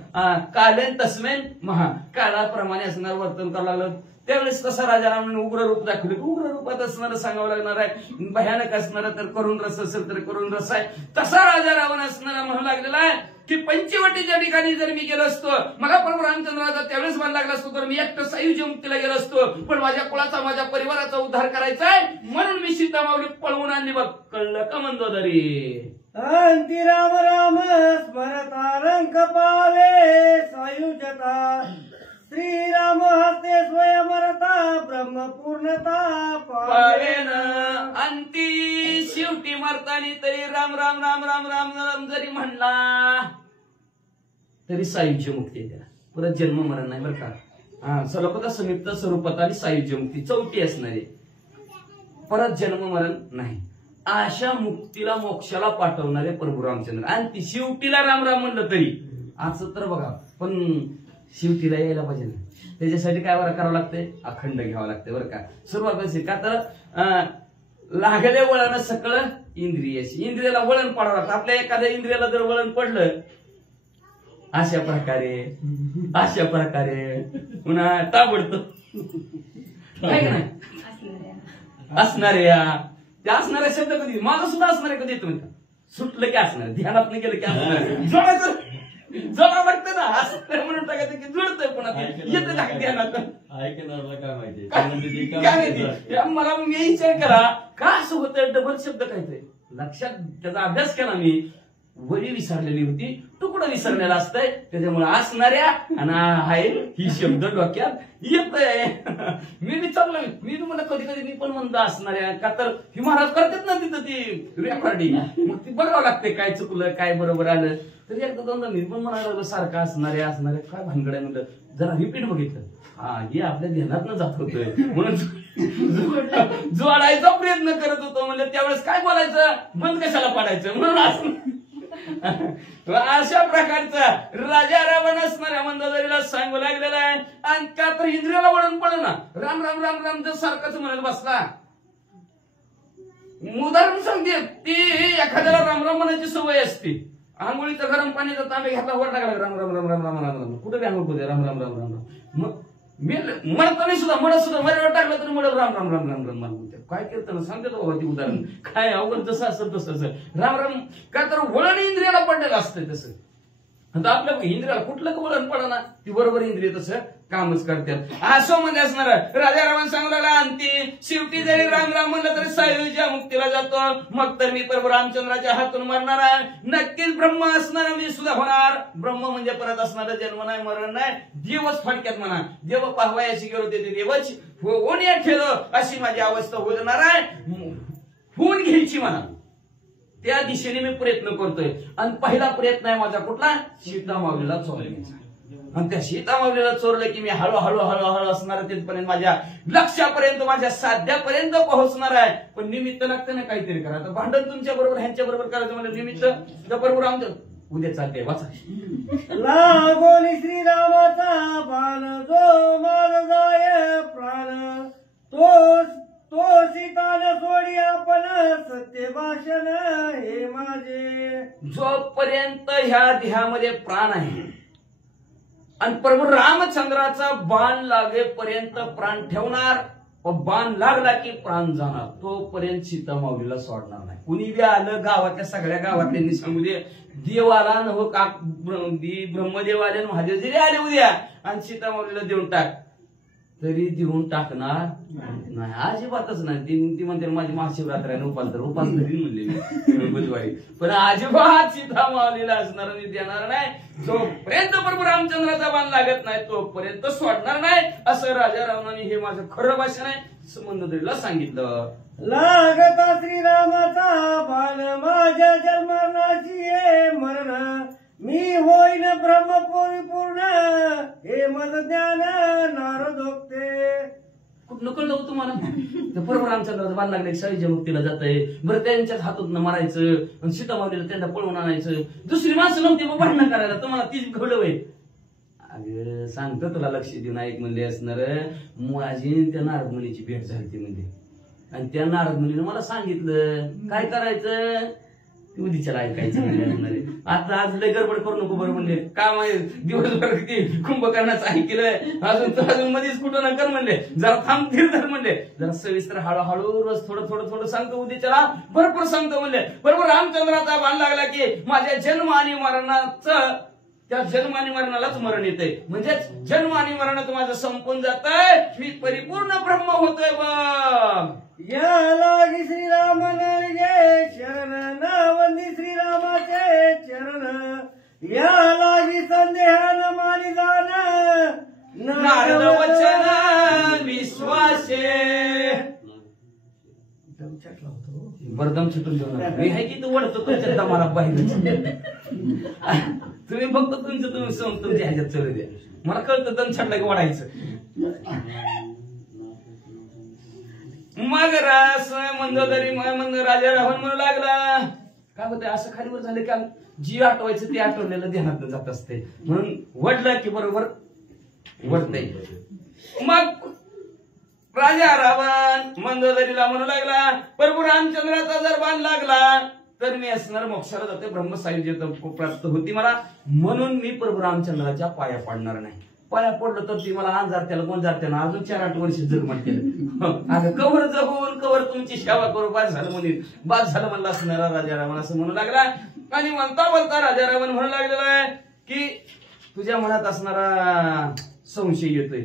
कालेन तस्मेन महा, काळाप्रमाणे असणार वर्तन करावं लागलं. त्यावेळेस तसा राजा रावणाने उग्र रूप दाखवलं. उग्र रूपात असणारं सांगावं लागणार आहे, भयानक असणारा तर करुण रस असेल तर करुण रस आहे. तसा राजा रावण असणारा म्हणू लागलेला आहे की पंचवटीच्या ठिकाणी जर मी गेलो असतो, मला प्रभू रामचंद्राचा त्यावेळेस मला लागला असतो तर मी एकटं सायुज्य मुक्तीला गेलो असतो. पण माझ्या कुळाचा, माझ्या परिवाराचा उद्धार करायचा आहे, म्हणून मी सीतामाऊली पळवून आणली. बघ, कळलं का मंदोदरी? अंती राम राम स्मरता रंग पावे सायुजता, श्रीराम हस्ते स्वयंमरता ब्रह्मपूर्णता पावेन. अंती शेवटी मरतानी तरी राम राम राम राम राम राम जरी म्हणला तरी सायुज्य मुक्ती आहे त्याला. परत जन्म मरण नाही बरं का. सर्वपदा समिप्त स्वरूपात आणि सायुज्य मुक्ती चौथी असणारी, परत जन्म मरण नाही. अशा मुक्तीला मोक्षाला पाठवणारे प्रभू रामचंद्र. आणि ती शेवटीला राम राम म्हणलं तरी असं तर बघा. पण शिवटीला यायला पाहिजे ना. त्याच्यासाठी काय बरं करावं लागतंय, अखंड घ्यावं लागतंय बरं का. सुरुवात कशी का तर लागले वळण सकळ इंद्रियाशी, इंद्रियाला वळण पाडावं लागतं. आपल्या एखाद्या इंद्रियाला जर वळण पडलं अशा प्रकारे पुन्हा ताबडतोब काय का नाही असणाऱ्या त्या असणाऱ्या शब्द कधी माझा सुद्धा असणारे कधी येतो म्हणतात. सुटलं की असणार, ध्यानात नाही गेलं की असणार, जोडायचं जोडावं लागतं ना. असणार म्हणून टाकायचं की जुळतंय पुन्हा येतं ना ध्यानात. ऐकणारला काय माहिती काय माहिती मला मी विचार करा का असं होतं, डबल शब्द काहीतरी लक्षात त्याचा अभ्यास केला मी. वरी विसरलेली होती, तुकडं विसरलेलं असतंय, त्याच्यामुळे असणाऱ्या आणि आहे ही शब्द डोक्यात येतंय. मी विचारलं, मी तुम्हाला कधी कधी मी पण म्हणतो असणाऱ्या, का तर ही महाराज करतात ना तिथं ती रेकॉर्डिंग, मग ती बघावं लागते काय चुकलं काय बरोबर आलं. तरी एकदा दोनदा मी पण म्हणायला सारखं असणाऱ्या काय भानगड आहे म्हणलं, जरा रिपीट बघितलं, हा हे आपल्या ध्यानात जात होतं म्हणून जोडायचा प्रयत्न करत होतो. म्हणलं त्यावेळेस काय बोलायचं, बंद कशाला पाडायचं म्हणून असं. अशा प्रकारचा राजा रावण असणाऱ्या मंदोदरीला सांगू लागलेला आहे. आणि का तर इंद्रियाला वळण पडलं ना, राम राम राम राम जर सारखंच म्हणायला बसला. उदाहरण सांगते, ती एखाद्याला राम राम म्हणायची सवय असते. आंघोळीचं गरम पाण्याचा तांबे घेतला वर टाकला राम राम राम राम राम राम राम, कुठे आंघोळ करू राम राम राम राम राम. मग म्हणताना सुद्धा मडत सुद्धा मरेवर टाकलं तर मडत राम राम राम राम राम राम म्हणते. काय केलं सांगते तो बाबा ती उदाहरण, काय अवघड जसं असं तसं राम राम. काय तर वळण इंद्रियाला पडलेलं असतंय तसं. आता आपल्या इंद्रियाला कुठलं वळण पडा ना, ती बरोबर इंद्रिय तसं कामच करतात. असं म्हणजे असणार राजा रावण सांगू लागला, अंती शेवटी जरी राम राम म्हणलं तरी सायुज्या मुक्तीला जातो. मग तर मी प्रभू रामचंद्राच्या हातून मरणार आहे. नक्कीच ब्रह्म असणार मी सुद्धा होणार. ब्रह्म म्हणजे परत असणार, जन्म नाही मरण नाही, देवच फडक्यात म्हणा. देव पाहवायशी गेलो ते देवच होण्या ठेवलं, अशी माझी अवस्था होणार आहे. होऊन घ्यायची म्हणा, त्या दिशेने मी प्रयत्न करतोय. आणि पहिला प्रयत्न आहे माझा कुठला, सीतामाऊलीला चोरण्याचा. आणि त्या सीतामाऊलीला चोरलं की मी हळूहळू हळूहळू असणार तिथपर्यंत माझ्या लक्ष्यापर्यंत माझ्या साध्यापर्यंत पोहोचणार आहे. पण निमित्त लागतं ना काहीतरी करा. तर भांडण तुमच्या बरोबर ह्यांच्या बरोबर करायचं म्हणजे निमित्त बरोबर आमचं उद्या चालते वाचा. लागोली श्रीरामाचा बाण जो मार जाय प्राण, तो सीतान सोडी आपण सत्य भाषण हे माझे. जोपर्यंत ह्या देहामध्ये प्राण आहे आणि प्रभू रामचंद्राचा बाण लागेपर्यंत प्राण ठेवणार, बाण लागला की प्राण जाणार. तोपर्यंत सीतामाऊलीला सोडणार नाही. कुणी बी आलं गावातल्या सगळ्या गावातल्यांनी सांगू दे, देव आला न हो का ब्रह्मदेव आले महादेव जरी आले उद्या आणि सीतामाऊलीला देऊन टाक, तरी देऊन टाकणार नाही, अजिबातच नाही. ती म्हणते माझी महाशिवरात्र आहे, उपास धरी म्हणले बुधवारी, पण अजिबात सीतामाऊलीला असणार मी देणार नाही. जोपर्यंत प्रभू रामचंद्राचा बाण लागत नाही तोपर्यंत सोडणार नाही. असं राजा रावणाने हे माझं खरं भाषण आहे मंदोदरीला सांगितलं. लागता श्रीरामाचा बाण माझ्या जन्मनाशी मरण, मी होईन ब्रह्मपुरी पूर्ण हे मज ज्ञान नारदोक्ते. कुठं कळलं तुम्हाला, प्रभू रामचंद्राचं बाण लागले साईच्या मुक्तीला जात आहे. बरं त्यांच्याच हातून मारायचं आणि सीतामाऊलीला त्यांना पळवून आणायचं. दुसरी माणसं नव्हती मग भांडणं करायला, तुम्हाला तीच घडलं होय. अगं सांगतो तुला लक्ष देऊन ऐक म्हणले असणार. माझी त्या नारद मुनीची भेट झाली ती म्हणजे, आणि त्या नारद मुनीने मला सांगितलं काय करायचं, उद्याच्याला ऐकायचं म्हणले. आता आज लय गडबड करू नको बरं म्हणले, काम आहे दिवसभर किती कुंभकर्णाचं ऐकलंय, अजून मध्येच कुठं न कर म्हणले, जरा थांब धीर धर म्हणले, जरा सविस्तर हळूहळू रोज थोडं थोडं थोडं सांगतो, उद्याच्याला भरपूर सांगतो म्हणले. बरोबर रामचंद्राचा बाण लागला की माझ्या जन्म आणि मरणाचं, त्या जन्म आणि मरणालाच मरण येतंय. म्हणजेच जन्म आणि मरणाचं माझं संपून जातंय, मी परिपूर्ण ब्रह्म होतोय. बघ या लागी श्रीराम गे शरण, नावंदी श्रीरामाचे चरण, या लागी संदेहान मानी जाण नारद वचन विश्वासे. बरदम छटून घेऊन मी आहे की तू वडतो तुमच्या दमाला बाहेर. तुम्ही फक्त तुमच्या ह्याच्यात चढू द्या, मला कळतं दम छटला की वाढायचं. मग रास मंदोदरी राजा रावण म्हणू लागला, काय होतंय असं खालीवर झालं की जी आठवायचं ते आठवलेलं ध्यानात जात असते. म्हणून वडलं की बरोबर वर्तय. मग राजा रावण मंदोदरीला म्हणू लागला, प्रभू रामचंद्राचा जर बाण लागला तर मी असणार मोक्षाला जाते, ब्रह्मसायुज्य प्राप्त होती मला, म्हणून मी प्रभू रामचंद्राच्या पाया पाडणार नाही. पाया पडलं तर ती मला अंजार त्याला कोण जाते ना, अजून 4-8 वर्ष जगमट केलं. अगं कवर जगून कवर तुमची सेवा करू, बाद झालं म्हणून बाद झालं म्हणलं असणारा राजा रावण असं म्हणू लागला. आणि म्हणता बोलता राजा रावण म्हणू लागलेला आहे की तुझ्या मनात असणारा संशय येतोय,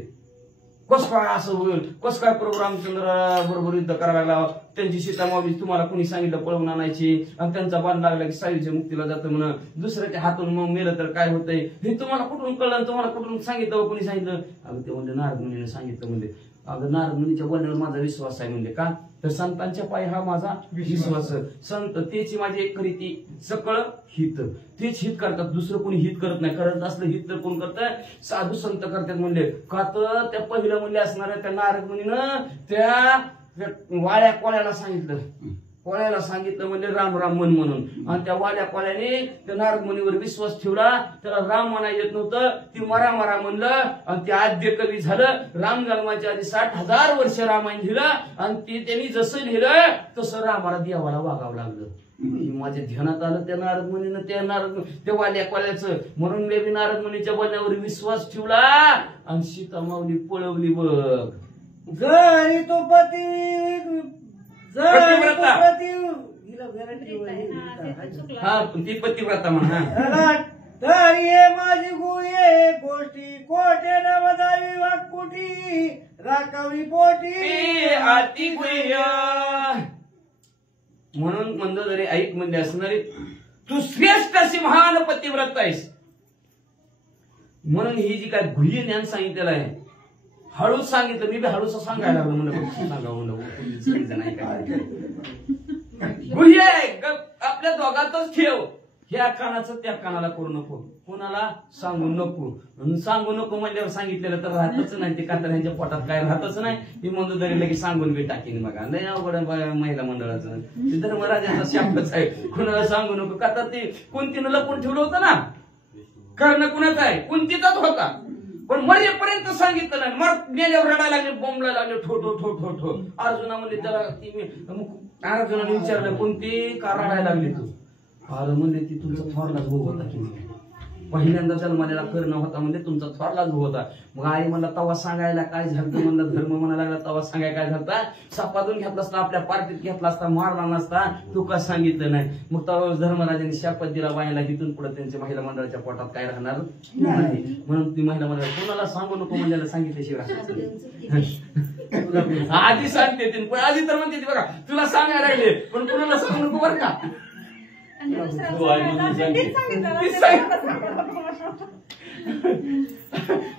कस काय असं होईल, कस काय प्रभू रामचंद्र बरोबर युद्ध करायला लागला, त्यांची सीता मावली तुम्हाला कोणी सांगितलं पळवून आणायची, आणि त्यांचा बाण लागला की सायुज्य मुक्तीला जातं म्हणून, दुसऱ्याच्या हातून मग मेलं तर काय होतंय हे तुम्हाला कुठून कळलं, तुम्हाला कुठून सांगितलं, कोणी सांगितलं. अगं ते म्हणले नारद मुनीने सांगितलं. म्हणजे अगं नारद मुनीच्या बोलण्यावर माझा विश्वास आहे. म्हणजे का तर संतांच्या पायी हा माझा विश्वास, संत तेची माझी एक खरी ती सकळ हित, तेच हित करतात, दुसरं कोणी हित करत नाही. करत असलं हित तर कोण करतंय, साधू संत करतात. म्हणले का तर त्या पहिल्या म्हणले असणाऱ्या त्या नारद मुनीनं त्या वाड्या कोळ्याला सांगितलं, कोळ्याला सांगितलं म्हणजे राम राम म्हण म्हणून, आणि त्या वाड्या कोळ्याने त्या नारद मुनीवर विश्वास ठेवला. त्याला राम म्हणा येत नव्हतं, ती मरा मरा म्हणलं, आणि ते आद्य कवी झालं. राम जन्माच्या आधी 60,000 वर्ष रामायण लिहिलं, आणि ते त्यांनी जसं लिहिलं तसं रामाला देवाला वागावं लागलं. माझ्या ध्यानात आलं त्या नारद मुनीनं त्या वाड्या कोळ्याचं, म्हणून मी नारद मुनीच्या बोलण्यावर विश्वास ठेवला आणि सीता माऊली पळवली. बघ जरी तो पती हा ती पतिव्रता म्हणा. तरी हे माझी गुये गोष्टी कोटे नवदावी वाटकुटी राखावी पोटी आती गुह्य. म्हणून मंदोदरी ऐक म्हणजे असणारी तू श्रेष्ठ अशी महान पतिव्रत आहेस. म्हणून ही जी काय गुह्य ज्ञान सांगितलेलं आहे, हळूच सांगितलं, मी बी हळूच सांगायला लागलो म्हणलं, सांगावं म्हणलं नाही काय गुह्य आहे. आपल्या दोघातच ठेव, ह्या कानाचं त्या कानाला करू नको, कोणाला सांगू नको. सांगू नको म्हणल्यावर सांगितलेलं तर राहतच नाही, ते का तर ह्यांच्या पोटात काय राहतच नाही. ती मंदोदरी लगेच सांगून बी टाकीन. बघा लय अवघड महिला मंडळाचं ते धर्मराजाचा शापच आहे, कोणाला सांगू नको. का तर ते कुंतीनं लपून ठेवलं होतं ना, कर्ण कुणाच आहे, कुंतीचाच होता, पण मरेपर्यंत सांगितलं नाही. मग गेल्यावर रडायला लागले, बोंबला लागले, ठो ठो ठो ठो ठो. अर्जुना म्हणजे त्याला अर्जुनाने विचारलं कोणती का रडायला लागली तू. अरे म्हणजे ती तुमचा थोरलाच भाऊ होता की पहिल्यांदा जन्माला कर्ण होता, म्हणजे तुमचा थोरलाच भाऊ होता. मग आई म्हणला तवा सांगायला काय झालं, म्हणलं धर्म म्हणा लागला तवा सांगायला काय झालं, सापातून घेतला असता, आपल्या पार्टीत घेतला असता, मारला नसता, तू का सांगितलं नाही. मग तेव्हा धर्मराजांनी शापत दिला बाईला, इथून पुढे त्यांच्या महिला मंडळाच्या पोटात काय राहणार नाही. म्हणून ती महिला मंडळ कोणाला सांगू नको म्हणजे सांगितल्याशिवाय आधी सांगते, पण आधी तर म्हणते बघा तुला सांगायला राहिले, पण कोणाला सांगू नको बरं का.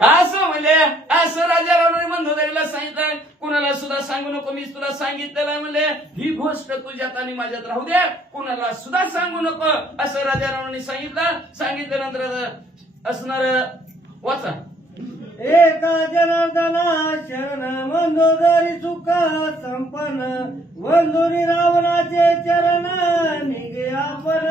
असं म्हणजे असं राजा रावणाने मंदोदरीला सांगितलं, कुणाला सुद्धा सांगू नको, मी तुला सांगितलेलं म्हणजे ही गोष्ट तुझ्यात आणि माझ्यात राहू दे, कुणाला सुद्धा सांगू नको असं राजा रावणाने सांगितलं. सांगितल्यानंतर असणार वाचा, एका जनार्दना शरण मंदोदरी सुखा संपन्न वंदुरी रावणाचे चरण निघे आपण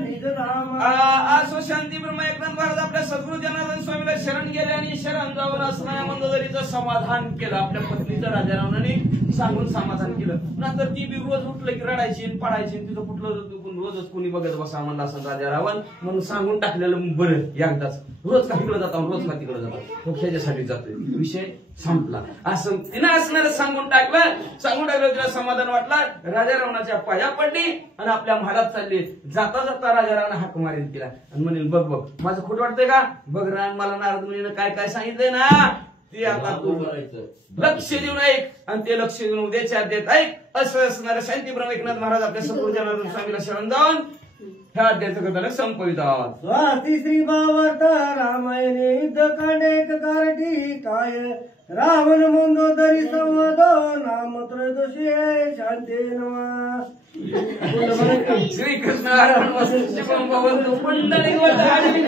निज धाम. असो शांती ब्रह्म एकदम महाराज आपल्या सद्गुरु जनार्दन स्वामीला शरण गेले आणि शरण जाऊन असणाऱ्या मंदोदरीचं समाधान केलं. आपल्या पत्नीचं राजा रावणाने सांगून समाधान केलं. नंतर ती बी रोज उठलं की रडायची पडायची, तिथं कुठलं रोजच कोणी बघत बसा म्हणला असं राजा रावण, म्हणून सांगून टाकलेलं बरं एकदाच. रोज का तिकडे जाता, रोज का तिकडे जाता, ह्याच्यासाठी जातोय, विषय संपला. असं तिनं असणारं सांगून टाकलं. तिला समाधान वाटलं, राजा रावणाच्या पाया पडली आणि आपल्या महालात चालली. जाता जाता राजा रावण हाक मारेल तिला आणि म्हणेल बघ बघ माझं खोटं वाटतंय का, बघ रान मला नारद मुनीनं काय काय सांगितलंय ना, ते आता तू लक्ष देऊन ऐक आणि ते लक्ष देऊन उद्याच्या अध्यात ऐक. असं असणारं शांती ब्रह्म एकनाथ महाराज आपल्या सद्गुरु जनार्दन स्वामीला शरण जाऊन ह्या अध्यायाचं कथानक संपवितात. स्वाती श्री भावार्थ रामायणे युद्ध कांडे कारटी काय रावण मंदोदरी संवाद नाम त्रयोदशी शांती नमा. श्रीकृष्ण हर हर शिवम भवन्तु पुंडलिक वरदानि.